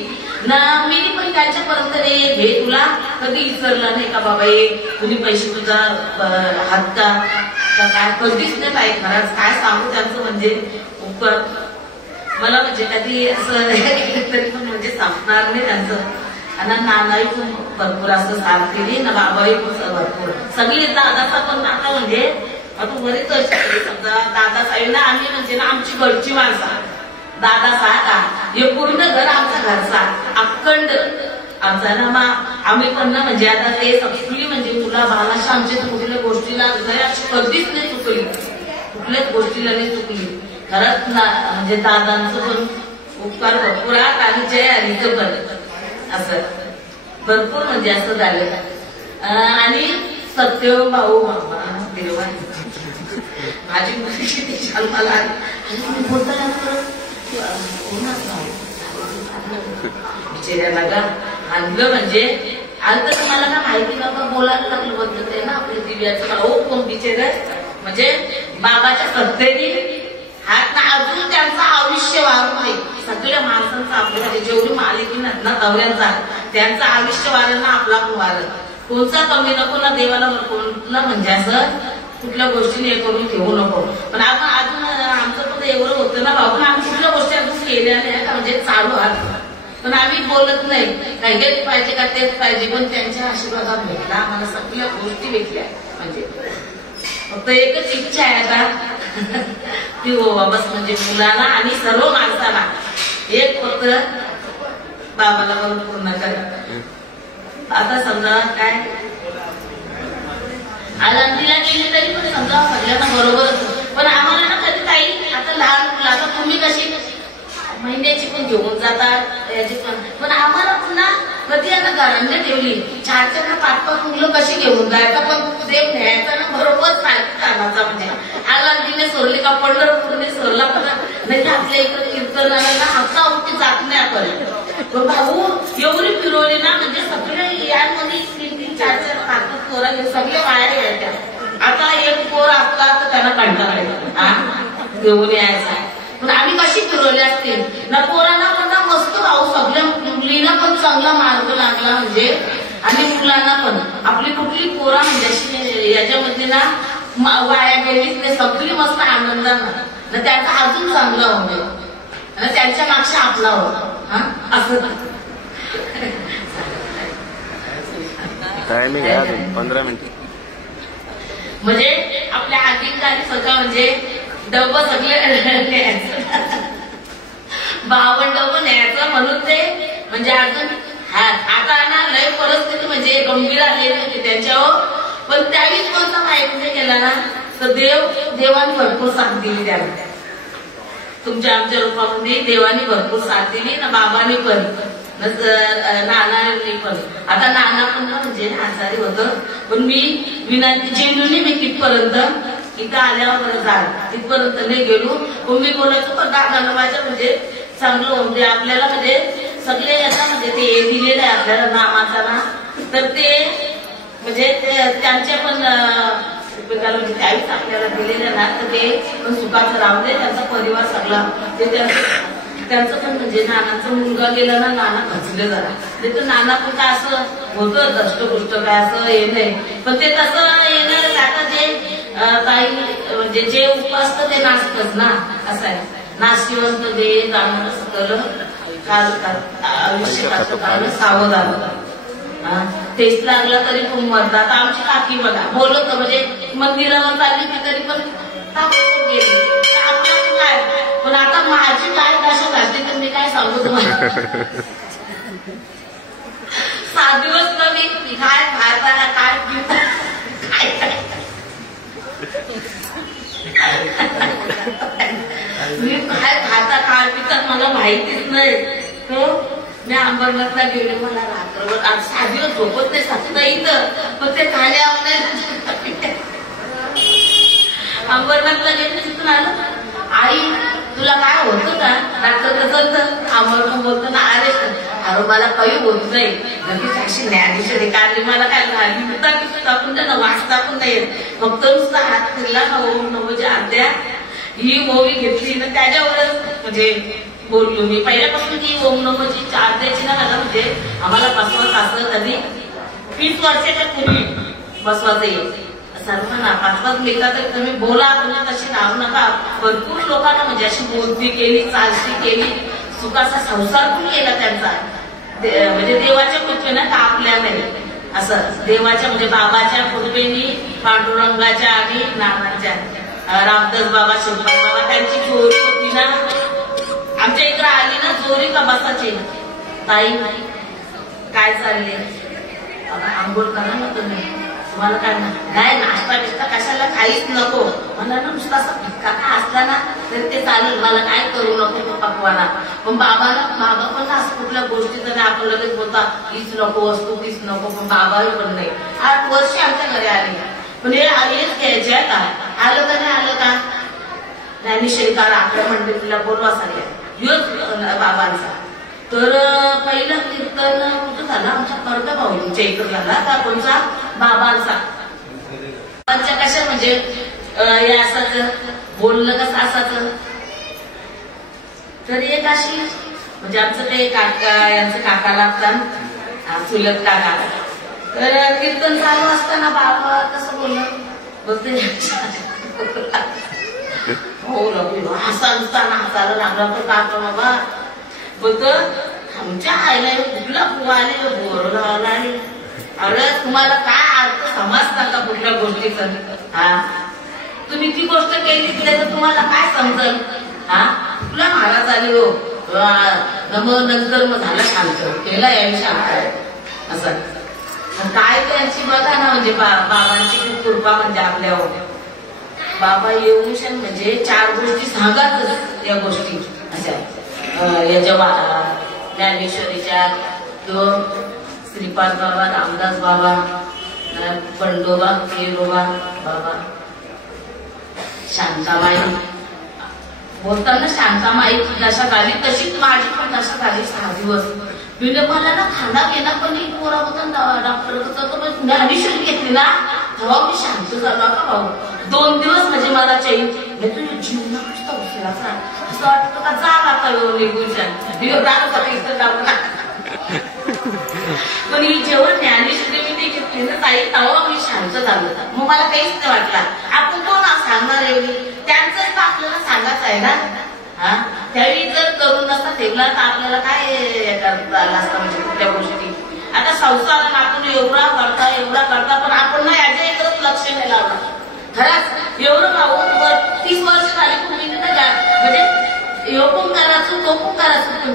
ना. मी पण त्यांच्यापर्यंत हे तुला कधी विसरलं नाही का बाबा, तुम्ही पैसे तुझा हात का काय कधीच नाही पाहिजे. खरंच काय सांगू त्यांचं म्हणजे उपकार मला म्हणजे कधी असं तरी पण म्हणजे संपणार नाही त्यांचं. आणि नानाही पण भरपूर असं साथ केली ना, बाबाही पण भरपूर सगळी. दादाचा पण आता म्हणजे आता बरीच समजा दादा साहेब ना, आम्ही म्हणजे ना आमची घरची माणसं, दादा साहेब हे पूर्ण घर आमचा घरचा अखंड आमचा ना. मग आम्ही पण ना म्हणजे आता ते सगळी म्हणजे मुला बालाशा आमच्या कुठल्या गोष्टीला कधीच नाही चुकली, कुठल्याच गोष्टीला नाही चुकली. खरंच ना म्हणजे दादांचं पण उपकार भरपूर आणि जय हरीचं पण असं भरपूर म्हणजे असं झालं. आणि सत्य भाऊ बाबा देवा माझी मुलगी किती छान मला बिचाऱ्याला का आणलं म्हणजे आज तर तुम्हाला का माहिती नव्हतं, बोलायला लागलं बद्दल आहे ना आपल्या दिव्याचं भाऊ कोण बिचार म्हणजे बाबाच्या सत्तेने हात ना अजून त्यांचं आयुष्य वाढू नये. सगळ्या माणसांचं आपल्याला जेवढी मालिकी ना तवऱ्यांचा त्यांचं आयुष्य वाढलं ना आपला पण वाढत. कोणचा कमी नको ना देवाला, कोणला म्हणजे असं कुठल्या गोष्टीने हे करून ठेवू नको. पण आपण अजून आमचं पण एवढं होतं ना भाऊ, आम्ही कुठल्या गोष्टी अजून केल्या नाही म्हणजे चालू आहोत. पण आम्ही बोलत नाही काही काही पाहिजे का तेच पाहिजे, पण त्यांच्या आशीर्वादात भेटला आम्हाला सगळ्या गोष्टी भेटल्या. म्हणजे फक्त एकच इच्छा आहे आता ती हो बस, म्हणजे मुलाला आणि सर्व माणसाला एक फक्त बाबाला बरोबर पूर्ण करा. आता समजा काय आनंदीला गेली तरी पण समजा सगळ्यांना बरोबर, पण आम्हाला ना कधी काही आता लहान मुलं, आता तुम्ही कशी महिन्याची पण घेऊन जातात याची पण आम्हाला पुन्हा कधी आता घरांना ठेवली 4-4 ना 5-5 मुलं कशी घेऊन जायचं, पण देव घ्यायचा ना बरोबर कानाचा. म्हणजे आनंदीने सोडली का पंढरपूरने सोडला नाही, आपल्या इकडे कीर्तनाला हप्ता उठी जात नाही आपण. पण भाऊ एवढी फिरवली ना, म्हणजे सगळे यामध्ये 3-3, 4-4, 5-5 पोरं सगळे बाहेर यायच्या. आता एक पोर असला तर त्यांना कंटाळा येतो घेऊन यायचा. पण आम्ही कशी फिरवली असतील ना, पोरांना पण ना मस्त भाऊ, सगळ्या मुलींना पण चांगला मार्ग लागला म्हणजे, आणि मुलांना पण. आपली कुठली पोरा म्हणजे याच्यामध्ये ना वाया गेलीच नाही, सगळी मस्त आनंदानं त्यांचा अजून चांगला होतो आणि त्यांच्या मागच्या आपला होता असं. टायमिंग आहे अजून 15 मिनिट. म्हणजे आपल्या अधिकारी स्वतः म्हणजे डब सगळे बावन्न डब न्यायचं म्हणून ते म्हणजे अजून आता ना लय परिस्थिती म्हणजे गंभीर आलेली होती त्यांच्यावर. पण त्यावेळीच कोणता माहित नाही केला ना, तर देवाने भरपूर साथ दिली त्याला. तुमच्या आमच्या रूपामध्ये देवाने भरपूर साथ दिली ना, बाबांनी पण नानांनी पण. आता नाना पण म्हणजे आजारी होतं, पण मी विनंती जेवली मी तिथपर्यंत, इथं आल्यावर झालं तिथपर्यंत नाही गेलो. पण मी बोलायचो पण दादाला माझ्या म्हणजे चांगलं म्हणजे आपल्याला म्हणजे सगळे याचा म्हणजे ते दिलेलं आहे आपल्याला नामाचा ना, तर ते म्हणजे त्यांच्या पण म्हणजे त्यावेळीच आपल्याला दिलेलं ना, तर ते पण सुखाचं राहू दे. त्यांचा परिवार सगळा ते त्यांचं पण म्हणजे नानाचा मुलगा गेला ना, नाना खचले जरा. ते तर नाना पण काय असं होतं दष्टपुष्ट काय असं हे नाही, पण ते तसं येणार आता जे काही म्हणजे जे उपासतं ते नाचतच ना, असं आहे. नाशिवंत दे जाणं सकल आयुष्य सावध आलं तेच लागलं तरी पण मरतात. आमची काकी बघा बोलत म्हणजे मंदिरावर चालली की तरी पण गेली आपल्याला काय. पण आता माझी काय दशा घालते तर मी काय सांगू तुम्हाला. 7 दिवस ना मी काय खायचा काय मी काय खाता काय पितात मला माहितीच नाही. मी अंबरनाथला गेले, मला रात्रभर 7 दिवस झोपत नाही सकता इथं, पण ते खाल्यावर अंबरनाथला गेले. तिथून आलं आई तुला काय होतं का, डॉक्टर कसं आम्हाला बोलतो ना, अरे मला काही होत नाही. नक्कीच अशी न्यायाधीश काढली मला काय टाकून त्यांना वाचता पण नाही, फक्त नुसता हात फिरला ना ओम नमोची आद्या ही ओवी घेतली ना, त्याच्यावरच म्हणजे बोललो मी पहिल्यापासून की ओम नमोची आद्याची ना मला म्हणजे आम्हाला बसवाच असं कधी 20 वर्षाच्या पूर्वी बसवाचं येईल सर्वांना 5-5 मिनिटात तरी तुम्ही बोला, तुम्ही तशी राहू नका. भरपूर लोकांना म्हणजे अशी बोलती केली, चालती केली, सुखाचा संसार पण केला त्यांचा. म्हणजे देवाच्या कृपेने का आपल्या नाही असं, देवाच्या म्हणजे बाबाच्या कृपेने, पांडुरंगाच्या आणि नानांच्या, रामदास बाबा, शिवपाल बाबा त्यांची जोरी होती ना. आमच्या इकडे आली ना जोरी का बसाची, ताई काय चालले आंघोळ करा ना तुम्ही, तुम्हाला काय नाश्ता बिस्ता कशाला काहीच नको मला ना, नुसता फिक्का का असला ना तर ते चालेल, मला काय करू नको पकवाना. पण बाबा पण असं कुठल्या गोष्टीचं नाही आपण लगेच बोलता हीच नको वस्तू तीच नको, पण बाबाही पण नाही. 8 वर्ष आमच्या घरी आले, पण हेच घ्यायचे आहे का, आलं का नाही आलं का ज्ञानेश्वरीकार आपल्या मंडळीला बोलवा सगळ्या बाबांचा. तर पहिलं कीर्तन कुठं झालं आमच्या कर्ता भाऊंच्या इकडे झाला का, कोणचा बाबांचा. बाबांच्या कशा म्हणजे हे असाच बोलणं कसं असाच. तर एक अशी म्हणजे आमचं ते काका यांचं काका लागतात चुलत काका, तर कीर्तन चालू असताना बाबा कसं बोललं बोलते हो रघु हसा नुसताना हसायला लागला तर का बाबा बोलतो आमच्या आईला कुठला बुवा आले बोर लावला आणि अरे तुम्हाला काय अर्थ समजता का कुठल्या गोष्टीचा हा तुम्ही ती गोष्ट केली तर तुम्हाला काय समजल हा तुला महाराज आले हो मग नंतर मग झालं शांत केला यावी शांत असं काय त्यांची बघा ना म्हणजे बाबांची खूप कृपा म्हणजे आपल्यावर बाबा येऊन म्हणजे 4 गोष्टी सांगाच या गोष्टी अशा याच्या ज्ञानेश्वरीच्या किंवा श्रीपाद बाबा रामदास बाबा बंडोबा केरोबा बाबा शांताबाई बोलताना शांताबाई दशा झाली तशीच माझी पण दशा झाली 6 दिवस बिले मला ना खांदा घेणा पण पोरा होता डॉक्टर होता ज्ञानेश्वरी घेतली ना तेव्हा मी शांत झालो का भाऊ 2 दिवस म्हणजे मला चैन तुझ्या जीवना कसं उशिरा असं वाटतं का जा आता निघून पण ही जेव्हा ज्ञानेश्वरी मी ते घेतली ना ताई तेव्हा मी शांत झालो मग मला काहीच नाही वाटलं आपण कोण सांगणार एवढी त्यांचं आपल्याला सांगायचं आहे ना हा त्यावेळी जर करून नसता ठेवला तर आपल्याला काय आला असता म्हणजे कुठल्या गोष्टी आता संसारात आपण एवढा करता पण आपण ना याच्या इकडंच लक्ष नाही लावलं खरंच एवढं पाहून 30 वर्ष झाली तुम्ही म्हणजे योगून करायचं तो पण करायचं आपण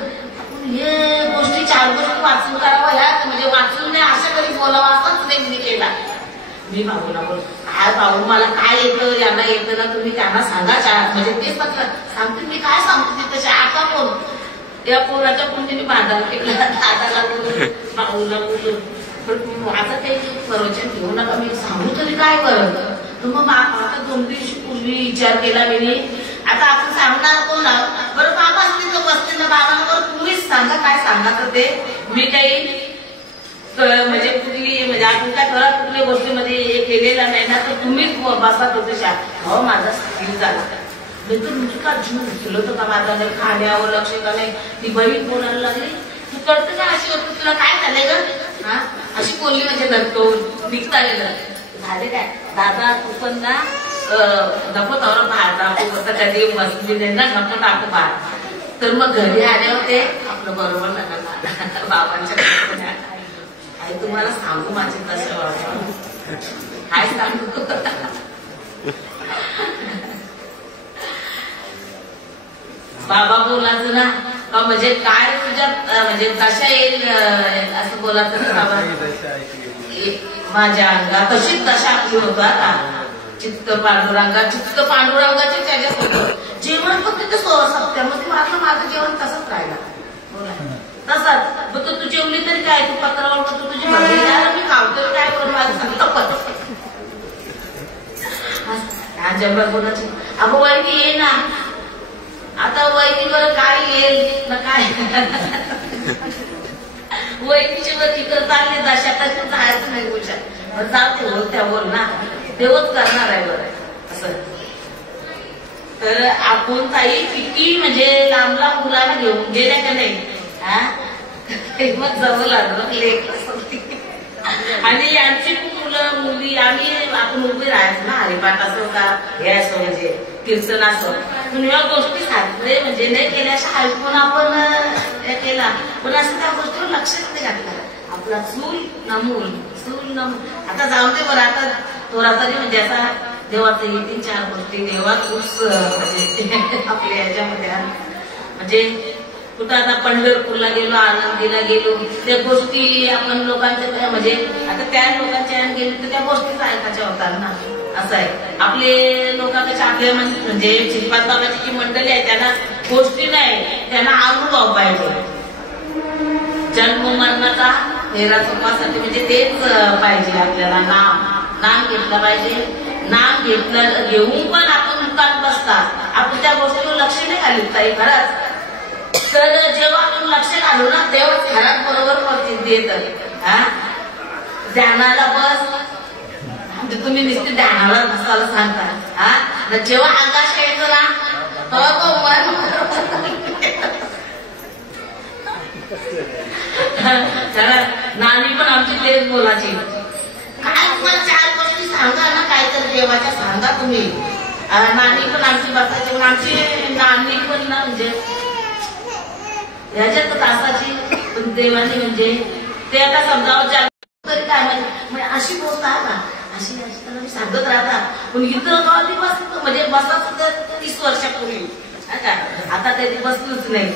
हे गोष्टी 4 गोष्टी वाचून करावं ह्या म्हणजे वाचून नाही अशा कधी बोलावं असंच नाही मी केला मी भाऊला बोल काय भाऊ मला काय येतं यांना येतं ना तुम्ही त्यांना सांगा म्हणजे तेच सांगते मी काय सांगते तसे आता कोण या पोराच्या कुंडीने बांधायला केला दादाला बोलून भाऊला बोलून पण आता काही प्रवचन घेऊ नका मी सांगू तरी काय करत तर मग आता 2 दिवशी पूर्वी विचार केला मी आता आपण सांगणार कोण बरं बाबा असते तर बसते ना बाबांवर तुम्हीच सांगा काय सांगा ते मी काही म्हणजे कुठली म्हणजे आपण काय घरात कुठल्या गोष्टीमध्ये हे केलेला नाही ना तर तुम्हीच बसत होते हो माझा स्थिर झाला नाही तर नुसता जीव उचल होतं का माझा जर खाण्यावर लक्ष का नाही ती बहीण बोलायला लागली तू कळतं का अशी होतं तुला काय झालंय ग हा अशी बोलली म्हणजे नंतो निघता गेलं झाले काय दादा तू पण ना नको तवर बाहेर टाकू होतं कधी बसली नाही ना नको टाकू बाहेर तर मग घरी आल्यावर ते आपलं बरोबर नका बाबांच्या आई तुम्हाला सांगू माझे कसं वाटतं काय सांगू बाबा बोलायचं ना म्हणजे काय तुझ्यात म्हणजे कशा येईल असं बोलायचं बाबा माझ्या अंगात तशीच दशा आपली होता का चित्त पांडुरंगाचे त्याच्यात होतं जेवण फक्त ते सप्त्यामध्ये माझं जेवण तसंच राहिलं बोला तसाच मग तू जेवली तरी काय तू पत्रावर तू तुझी भाजी द्यायला मी खावतो काय करून माझं सांगतो जबर बोलायची अगो वैदी ये ना आता वैदीवर काय येईल ना काय वैदीची वर तिकडं चालले दशात जायचं नाही गोष्ट जाते बोल त्या बोल ना तेवढंच करणार आहे बरं असं तर आपण ताई किती म्हणजे लांब लांब मुलाला घेऊन गेल्या का नाही हा मग जवळ लागलं लेख आणि यांची मुलं मुली आम्ही आपण उभी राहायचो ना हरिपाठ असो का हे असो म्हणजे कीर्तन असो पण या गोष्टी साजरे म्हणजे नाही केल्याशा ऐकून आपण हे केला पण असं त्या गोष्टीवर लक्षच नाही घातलं आपला चूल नमूल आता जाऊन दे बरं आता थोडा तरी म्हणजे असा देवाचं 3-4 गोष्टी देवा खूप म्हणजे आपल्या याच्यामध्ये म्हणजे कुठं आता पंढरपूरला गेलो आनंदीला गेलो त्या गोष्टी आपण लोकांच्या म्हणजे आता त्या लोकांच्या गेलो तर त्या गोष्टीच ऐकायच्या होतात ना असं आहे आपले लोकांच्या आपल्या म्हणजे श्रीपाद बाबाची जी मंडळी आहे त्यांना गोष्टी नाही त्यांना अनुभव पाहिजे जन्म मरणाचा हेरा चुकवासाठी म्हणजे तेच पाहिजे आपल्याला नाम घेतलं पाहिजे नाम घेतलं घेऊन पण आपण मुकात बसतात आपण त्या गोष्टीवर लक्ष नाही घालत काही खरंच तर जेव्हा आपण लक्ष घालू ना तेव्हा घरात बरोबर परिस्थिती येत हा ध्यानाला बस तुम्ही नुसते ध्यानाला बसायला सांगता हा जेव्हा आकाश यायचं ना तेव्हा जरा नानी पण आमची तेच बोलायची, काय तुम्हाला 4 गोष्टी सांगा ना, काय तर देवाच्या सांगा तुम्ही. नानी पण आमची बसायची, पण आमची नानी पण ना म्हणजे ह्याच्यात तासाची, पण देवाने म्हणजे ते आता समजावं तरी काय म्हणजे अशी गोष्ट आहे का, अशी अशी सांगत राहतात. पण इथं गाव दिवस म्हणजे बसत 30 वर्षापूर्वी आता ते बसलोच नाही.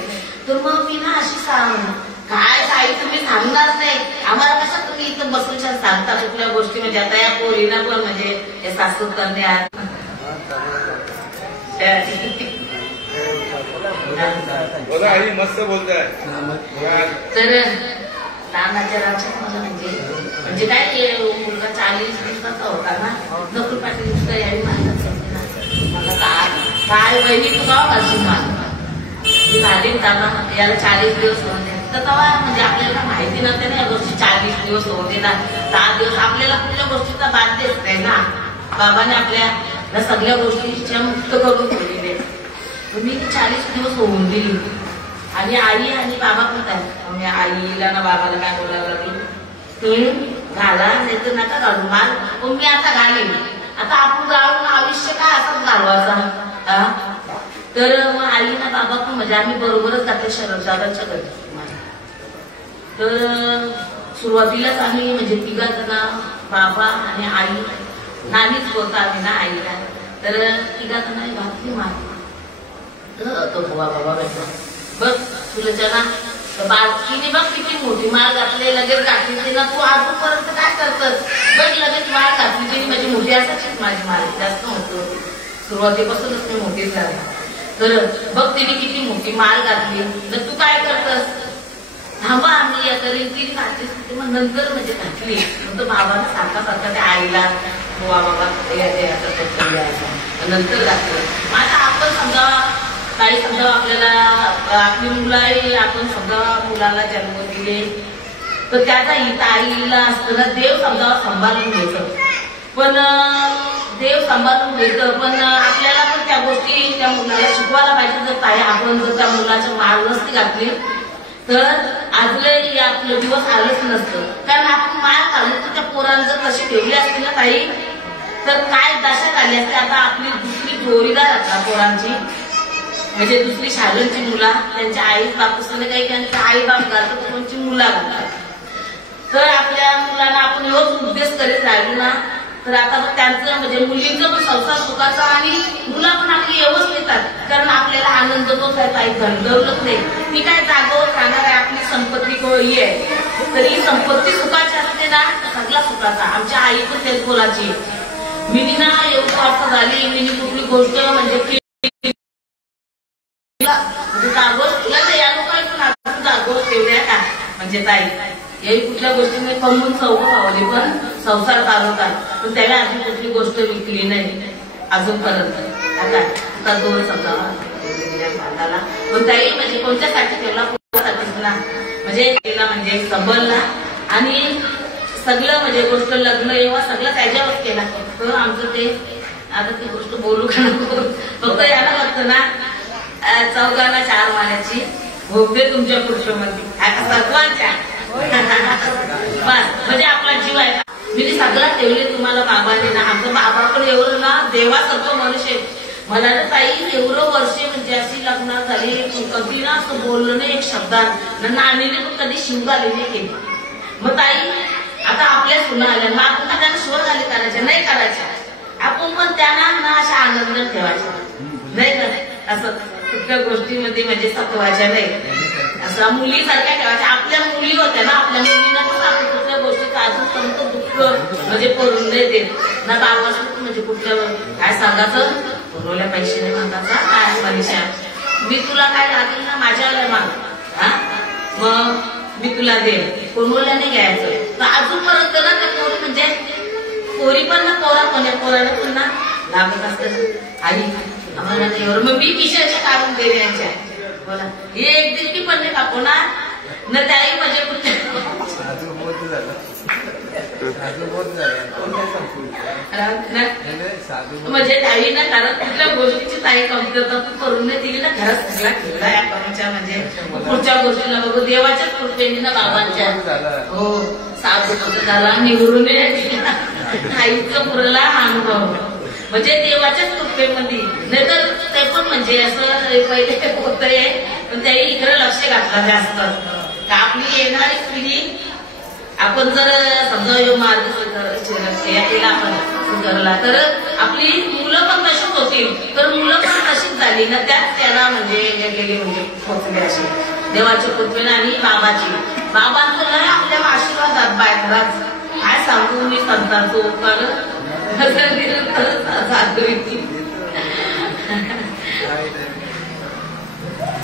तर मग मी ना अशी सांग, काय ताई तुम्ही सांगणार नाही आम्हाला, कशा तुम्ही इथं बसून सांगता कुठल्या गोष्टी. म्हणजे आता या पोरीना पण म्हणजे हे सासू करण्यात मस्त बोलताय. तर नानाच्या राज्यात मला म्हणजे काय मुलगा 40 दिवसाचा होता ना, नोकरी पाटील नुसतं यावी मला काय बहिणी तू गाव घालशील मी झाली त्यांना याला 40 दिवस होऊन दे. तर तेव्हा म्हणजे आपल्याला माहिती नसते ना या गोष्टी 40 दिवस होऊन दे ना, 10 दिवस आपल्याला कुठल्या गोष्टीचा बांधतेच नाही ना. बाबाने आपल्या सगळ्या गोष्टीच्या मुक्त करून ठेवलेले. मी 40 दिवस होऊन दिली आणि आई आणि बाबा पण काय, आईला ना बाबाला काय बोलायला लागली, तुम्ही घाला नाही तर नका घालू माल, पण मी आता घालेन. आता आपण गाळून आयुष्य काय असंच घालवायचा. तर मग आई ना बाबा पण म्हणजे आम्ही बरोबरच जाते शरदाच्या घरी. तर सुरुवातीलाच आम्ही म्हणजे 3 जण, बाबा आणि आई, नानीच बोलतो आम्ही ना आईला. तर 3 जणांनी घातली माल. तर तो बुवा बाबा भेटला, बघ तुला ना बाकीने बघ किती मोठी माळ घातली, लगेच घातली ते ना, तू आजपर्यंत काय करतस बघ, लगेच माळ घातली तिने माझी मोठी असायचीच माझी माळ, जास्त नव्हतं सुरुवातीपासूनच मी मोठीच झाली. तर बघ तिने किती मोठी माळ घातली, तर तू काय करतस, थांबा आम्ही या तरी तिने घातलीच तिथे. मग नंतर म्हणजे घातली, मग तो बाबाला सारखा त्या आईला बुवा बाबा नंतर घातलं. मग आता आपण समजा काही समजा आपल्याला आपली मुलाही आपण समजा मुलाला जन्म दिले, तर त्याचा हित आईला असतं ना, देव समजा सांभाळून घेतं. पण देव सांभाळून घेतं, पण आपल्याला पण त्या गोष्टी त्या मुलाला शिकवायला पाहिजे. जर काही आपण जर त्या मुलाच्या माळ नसती घातली तर आजले आपलं दिवस आलंच नसतं. कारण आपण माळ घालून तर त्या पोरांना जर कशी ठेवली असती ना ताई, तर काय दशा झाली असते. आता आपली दुसरी जोडीदार आता पोरांची म्हणजे दुसरी शाळांची मुला त्यांच्या आई बापूसने काही त्यांच्या आई बाप घालतात, कोणची मुला घालतात. तर आपल्या मुलांना आपण एवढंच उद्देश करीत राहिलो ना, तर आता त्यांचं म्हणजे मुलींचं पण संसार सुखाचा आणि मुला पण आपली एवढंच येतात. कारण आपल्याला आनंद तोच आहे ताई, दौलत नाही. मी काय जागेवर राहणार आहे, आपली संपत्ती कोळी आहे, तर ही संपत्ती सुखाची असते ना, सगळा सुखाचा. आमच्या आई पण तेच बोलायची, मी ना एवढं वाजता झाली, मी कुठली गोष्ट म्हणजे या लोकांना जागोर ठेवल्या का म्हणजे ताई, याही कुठल्या गोष्टी मी कमवून चौक पावली पण संसार चालवतात, पण त्याला अजून कुठली गोष्ट विकली नाही अजूनपर्यंत. आता दोन समजावा बांधाला, पण ताई म्हणजे कोणत्यासाठी ठेवला, पोरासाठीच ना. म्हणजे तिला म्हणजे संभलला आणि सगळं म्हणजे गोष्ट लग्न एव्हा सगळं त्याच्यावर केला. तर आमचं ते आता ती गोष्ट बोलू का नको, फक्त याला लागतं ना 4 माळ्याची भोगते तुमच्या पुरुषामध्ये सर्वांच्या बस, म्हणजे आपला जीव आहे. मी सगळं ठेवले तुम्हाला बाबाने ना. आमचं बाबा पण एवढं ना देवासारखं मनुष्य. मला ना ताई एवढं वर्षे म्हणजे अशी लग्न झाली, कधी ना असं बोललं नाही एक शब्दात, नानीने पण कधी शिव घाली नाही केली. मग ताई आता आपल्या सुना आल्या, मग आपण त्यांना शिव घाली करायच्या नाही करायच्या, आपण पण त्यांना ना अशा आनंद ठेवायच्या नाही का, असं कुठल्या गोष्टीमध्ये म्हणजे सत्वायच्या नाही, असं मुलीसारख्या ठेवायच्या. आपल्या मुली होत्या ना, आपल्या मुलींना कसं आपण कुठल्या गोष्टीचं अजूनपर्यंत दुःख म्हणजे करून नाही देत ना. बाबासून म्हणजे कुठल्या काय सांगायचं, बोलवल्या पैसे नाही मागायचा, काय मनीषा मी तुला काय लागेल ना माझ्यावर माग, हा मग मी तुला दे, कोणवल्याने घ्यायचं. तर अजूनपर्यंत ना त्या पोरी म्हणजे पोरी पण ना पोराला पण ना लागत असतं आई आम्हाला एवढं, मग मी पिशाच्या काढून दे यांच्या बोला, हे एक दिवशी पण नाही कापवणार ना. त्याही म्हणजे कुठे म्हणजे ताई ना कारण कुठल्या गोष्टीची ताई कमतरता करून नाही दिली ना घरात सगळा ठेवला या करूच्या म्हणजे पुढच्या गोष्टीला बघू देवाच्याच कृपेने ना बाबांच्या हो सात झाला निवडून आईचं पुरला अनुभव म्हणजे देवाच्याच कृपेमध्ये नाही तर ते पण म्हणजे असं पहिले होतंय पण त्याही इकडे लक्ष घातलं जास्त का आपली येणारी पिढी आपण जर समजा मार्ग केला आपण सुधारला तर आपली मुलं पण तशीच होतील तर मुलं पण तशीच झाली ना त्याला म्हणजे गेलेली म्हणजे पोचले अशी देवाच्या कृपेने आणि बाबांचं लय आपल्याला आशीर्वादात बायकराच काय सांगू मी संतांचो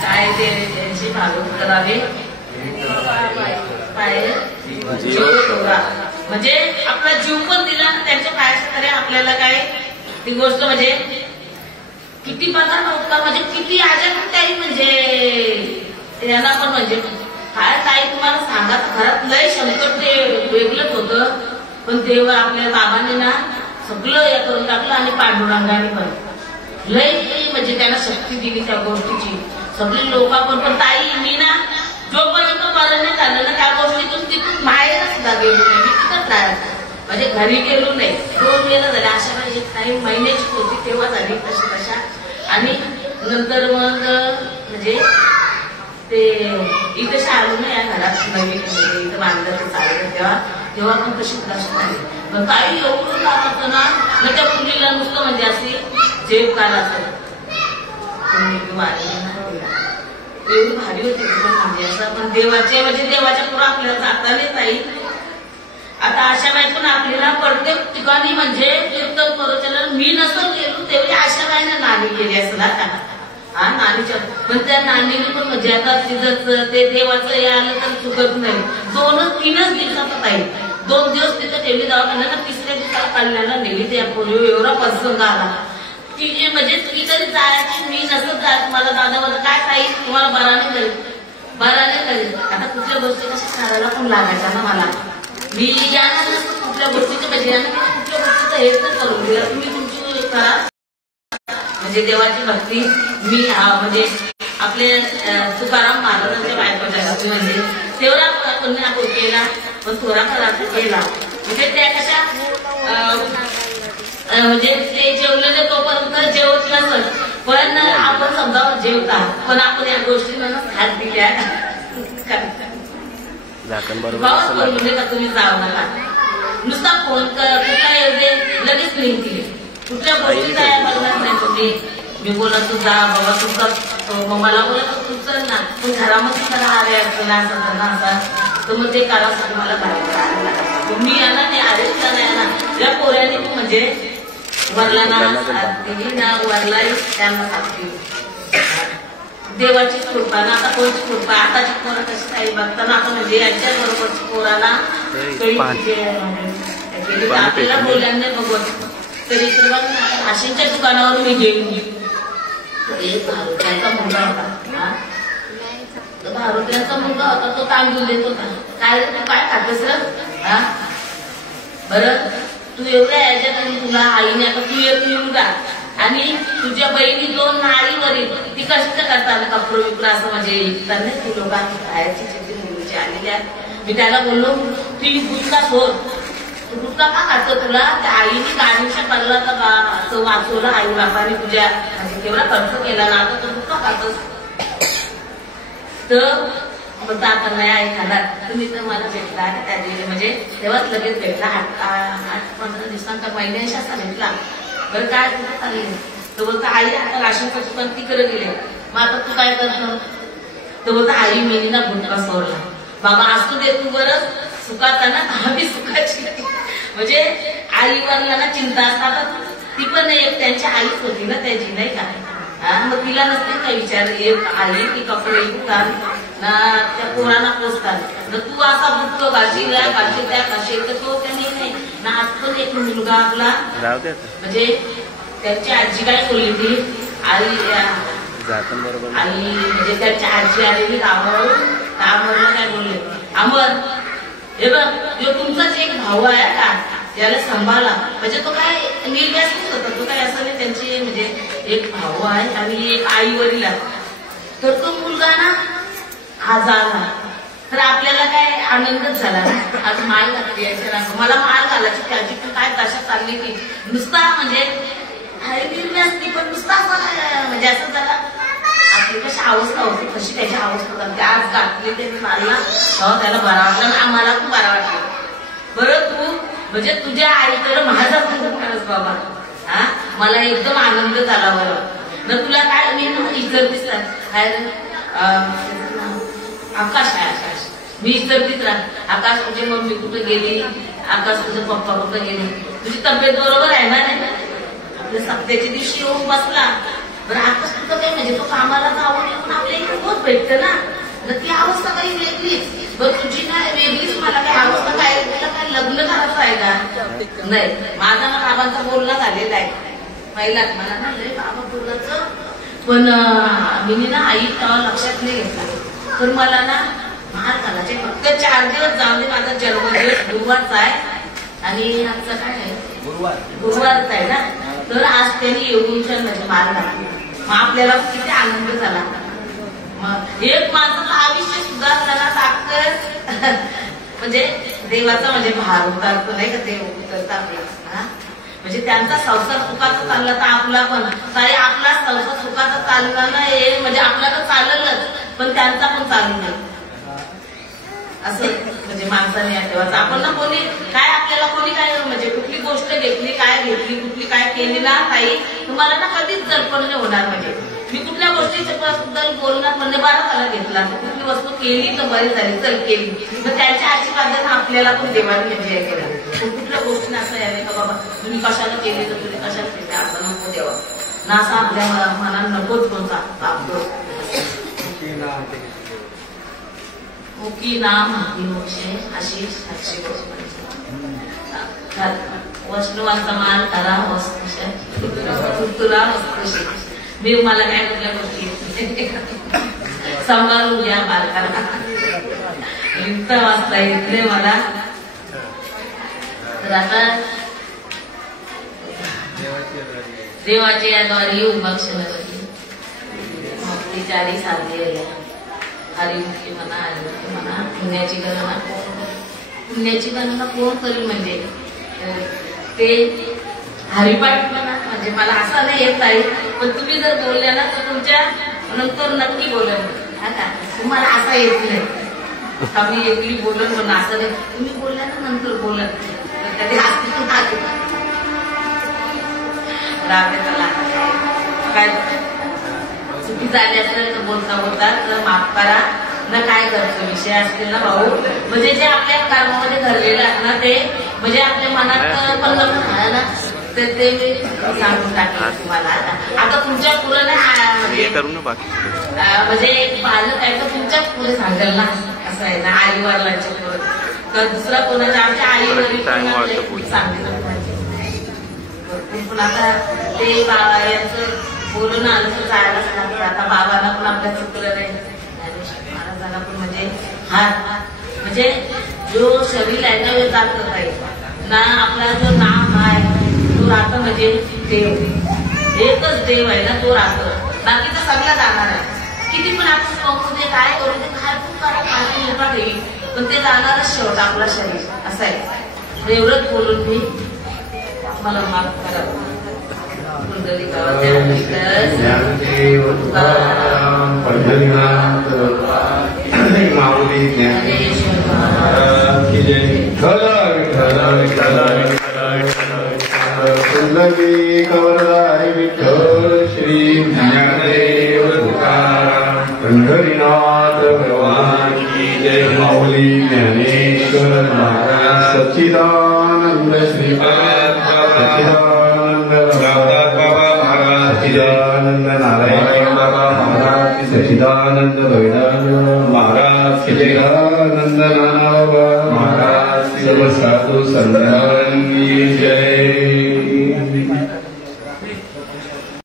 काय ते त्यांची भागवत करावे म्हणजे आपला जीव पण दिला ना त्यांच्या पायाच्या तरी आपल्याला काय ती गोष्ट म्हणजे किती बघा नव्हता म्हणजे किती आजारी म्हणजे यांना पण म्हणजे काय ताई तुम्हाला सांगा घरात लय संकट ते वेगळंच होतं पण तेव्हा आपल्या बाबांनी ना सगळं हे करून टाकलं आणि पांडुरंगाने पण लय म्हणजे त्यांना शक्ती दिली त्या गोष्टीची सगळी लोक पण ताई मी ना जोपर्यंत मला नाही झालं ना त्या गोष्टीतून तिथून बाहेर सुद्धा गेलो नाही मी तिथंच राहायचं म्हणजे घरी गेलो नाही 2 वेळा झाले अशा म्हणजे काही महिन्याची होती तेव्हा झाली तशा आणि नंतर मग म्हणजे ते इथे शाळू ना या घरात नवीन इथं बांधलं चाललं तेव्हा पण तशी कष्ट झाली पण काही एवढं कामाचं ना मग त्या मुलीला नुसतं म्हणजे असे जेव काढायचं एवढी भारी होती म्हणजे असं पण देवाचे म्हणजे देवाच्या पुढे आपल्याला जाता नाही ताई आता अशा बाई पण आपल्याला प्रत्येक ठिकाणी म्हणजे कीर्तन करू मी नसं गेलो तेवढी अशा बाईना नाणी केली असं ना का हा नाणीच्या पण त्या नाणीने पण म्हणजे आता तिथं ते देवाचं हे आलं तर चुकत नाही 2-3 दिवसात ताई 2 दिवस तिथं ठेवली दवाखान्याला 3ऱ्या दिवसाला काढल्याला नेली त्या पोलिओ एवढा प्रसंग आला ती म्हणजे तुम्ही तरी जायची मी नसत जात मला दादा मला काय ताई तुम्हाला बरा नाही करेल आता कुठल्या गोष्टी कशा करायला पण लागायच्या ना मला मी जाणार नसतो कुठल्या गोष्टीच्या म्हणजे कुठल्या गोष्टीचं हे तर करून दिलं तुम्ही तुमची करा म्हणजे देवाची भक्ती मी म्हणजे आपले तुकाराम महाराजांच्या बायकोच्या म्हणजे तेवढा पुन्हा केला पण थोडा खराब केला म्हणजे त्या कशा म्हणजे ते जेवलेले तोपर्यंत जेवत नसत पण आपण समजा जेवता पण आपण या गोष्टींना हात दिल्या बोलले का तुम्ही जाऊ नका नुसता फोन कुठला येऊ दे लगेच लिंक केली कुठल्या गोष्टीचा बघणार नाही तुम्ही मी बोलत तू जा बाबा तुमचा मला बोलत तू चल ना पण घरामध्ये मला आले असं असा तर मग ते करायसाठी मला बाहेर मी यांना नाही आलेला नाही ना या पोऱ्याने म्हणजे वरला दिली ना वरला त्यांना साथ देवाची कृपा ना आता कोणची कृपा आताची पोरं कशी काही बघताना आपण म्हणजे यांच्या बरोबरची पोराला आपल्याला बोलल्याने बघत तरी आशींच्या दुकानावर मी गेली त्यांचा मुलगा होता 10 रुपयांचा मुलगा होता तो तांदूळ देत होता काय रे तू काय खातेस र बरं तू एवढ्या याच्यात आणि तुला आईने आता तू येऊन जा आणि तुझ्या बहिणी 2 नाळीवरील ती कष्ट करताना कपडे विकला असं म्हणजे नाही ती लोकांनी खायची चिठी मुलीची आलेल्या मी त्याला बोललो ती गुटखा सोड तू गुटखा का खातो तुला त्या आईने गाडीच्या पडला तर असं वाचवलं आई बापाने तुझ्या म्हणजे तेवढा खर्च केला ना आता तू गुटखा खातोस तर म्हणता आता नाही आहे खाणार तुम्ही तर मला भेटला त्या दिवशी म्हणजे तेव्हाच लगेच भेटला 8-15 दिवसांचा महिन्याशी असा भेटला बरं काय तुझं चालेल तर बोलता आई आता राशनचं दुकान तिकडे गेले मग आता तू काय करतो तर बोलता आई मी ना गुटखा सोडला बाबा असू दे तू बरं सुखाचा ना आम्ही सुखाची म्हणजे आईवरला ना चिंता असतात ती पण एक त्यांची आईच होती ना त्याची नाही का मग तिला नसते काय विचार एक आली की कपडे विकतात ना त्या पोरांना पोचतात तू असा बुटतो भाजीला भाजी त्या भाषेत तर तो त्याने नाही ना आज पण एक मुलगा आपला म्हणजे त्यांची आजी काय बोलली ती आई म्हणजे त्यांची आजी आलेली कामावरून काय बोलले अमर हे बघ, जो तुमचाच एक भाऊ आहे का, त्याला सांभाळा. म्हणजे तो काय निर्व्यासच होता, तो काय असं नाही. त्यांची म्हणजे एक भाऊ आहे आणि एक आई वडील आहे. तर तो मुलगा ना आज आला तर आपल्याला काय आनंदच झाला. आज माल घातली याच्या रांग, मला माल घालायची त्याची पण काय दशा चालली की नुसता म्हणजे निर्व्यासनी पण नुसता म्हणजे असं झाला. आपली कशी अवस्था होती तशी त्याची अवस्था झाली. आज घातली त्याने मारला, त्याला बरा वाटला आणि आम्हाला पण बरा वाटला. बरं तू म्हणजे तुझ्या आईकडे माझा खरंच बाबा, हा मला एकदम आनंद झाला. बरं न तुला काय मी विचारतीच आकाश आहे, आकाश मी विचारतीच राह. आकाश तुझी मम्मी कुठे गेली, आकाश तुझे पप्पा कुठे गेले, तुझी तब्येत बरोबर आहे ना? नाही आपल्या सप्त्याच्या दिवशी येऊन बसला. बरं आकाश तुझं काय म्हणजे तो कामाला जाऊन येऊन आपल्या इकडे होत भेटतं ना, तर ती अवस्था काही वेगळीच. बरं तुझी काय वेगळीच, मला काय अवस्था काय, तुला काय लग्न करायचं आहे का? नाही, माझा ना बाबांचा बोलणं झालेला आहे पहिलाच. मला ना लय बाबा बोलायचं, पण मी ना आई तेव्हा लक्षात नाही घेतला. तर मला ना मार घालायचे फक्त 4 दिवस जाऊन दे. माझा जन्मदिवस गुरुवारचा आहे आणि आजचा काय आहे गुरुवारचा आहे ना. तर आज त्यांनी येऊन म्हणजे मार घातला. मग आपल्याला किती आनंद झाला. मग एक माणसाचं आयुष्य सुधारताना ताकद म्हणजे देवाचा म्हणजे भार उतारतो नाही का, देव उतरता आपला. म्हणजे त्यांचा संसार सुखाचा चालला तर आपला पण, तरी आपला संसार सुखाचा चालला नाही म्हणजे आपला तर चाललंच, पण त्यांचा पण चालू नाही असं म्हणजे माणसाने ठेवायचं. आपण ना कोणी काय आपल्याला कोणी काय म्हणजे कुठली गोष्ट घेतली, काय घेतली, कुठली काय केली ना ताई, तुम्हाला ना कधीच जडपण नाही होणार. म्हणजे मी कुठल्या गोष्टीबद्दल बोलणार म्हणजे बरा त्याला घेतला, कुठली वस्तू केली तर बरी झाली, चल केली. मग त्यांच्या आशीर्वादाने आपल्याला पण देवाने म्हणजे हे केलं. कुठल्या गोष्टीने असं यायला का बाबा तुम्ही कशाला केली तर तुम्ही कशाला केली असं नको देवा ना, असं आपल्या मनात नकोच कोणता आपलं मुकी नाम मोक्षे अशी साक्षी वैष्णवांचा मान करा तुला वस्तुशी. मी मला काय कुठल्या गोष्टी सांभाळून घ्या बालकांना. लिहिता वाचता येतले मला. तर आता देवाच्या याद्वारे उभक्षणाची मुक्तीचारी साधली. हरिमुखी म्हणा, हरिमुखी म्हणा, पुण्याची गणना पुण्याची गणना कोण करेल म्हणजे ते हरिपाठ म्हणा. म्हणजे मला असं नाही येत आहे, पण तुम्ही जर बोलल्या ना तर तुमच्या नंतर नक्की बोलेल. हा का तुम्हाला असं येत नाही आम्ही एकली बोलत पण असं नाही, तुम्ही बोलल्या ना नंतर बोलत कधी काय चुकी झाली असेल तर बोलता बोलता तर माफ करा ना. काय करतो विषय असतील ना भाऊ, म्हणजे जे आपल्या कर्मामध्ये घडलेले आहेत ना ते म्हणजे आपल्या मनात पण ना तर ते मी सांगून टाकेल तुम्हाला. आता तुमच्या पुढे नाही म्हणजे एक बालक आहे तर तुमच्याच पुढे सांगाल ना, असं आहे ना. आई वडिलांच्या पुढे तर दुसरा कोणाच्या आमच्या आई वडील सांगितलं पण आता ते यांचं बोलून आलं तर जायलाच लागतं. आता बाबांना पण आपल्या चुकलं नाही, महाराजांना पण म्हणजे हा म्हणजे जो शरीर आहे ना जात पाहिजे ना. आपला जो नाम आहे तो राहतो म्हणजे देव, एकच देव आहे ना तो राहतो. बाकीचा सगळा जाणार आहे. किती पण आपण करू दे काय करू दे काय पण करा काही मोठा देवी पण ते जाणारच शेवट आपला शरीर असं आहे. एवढंच बोलून मी मला माफ करा. कुंडली कवरदारी विठ्ठल श्री ज्ञानदेव तुकाराम पंढरीनाथ भगवान की जय. माऊली ज्ञानेश्वर महाराज सच्चिदानंद श्रीपाद सच्चिदानंद बाबा महाराज सच्चिदानंद नारायण बाबा महाराज सच्चिदानंद भगवान महाराज सच्चिदानंद नाना बाबा महाराज सर्व साधू संतांनी जय.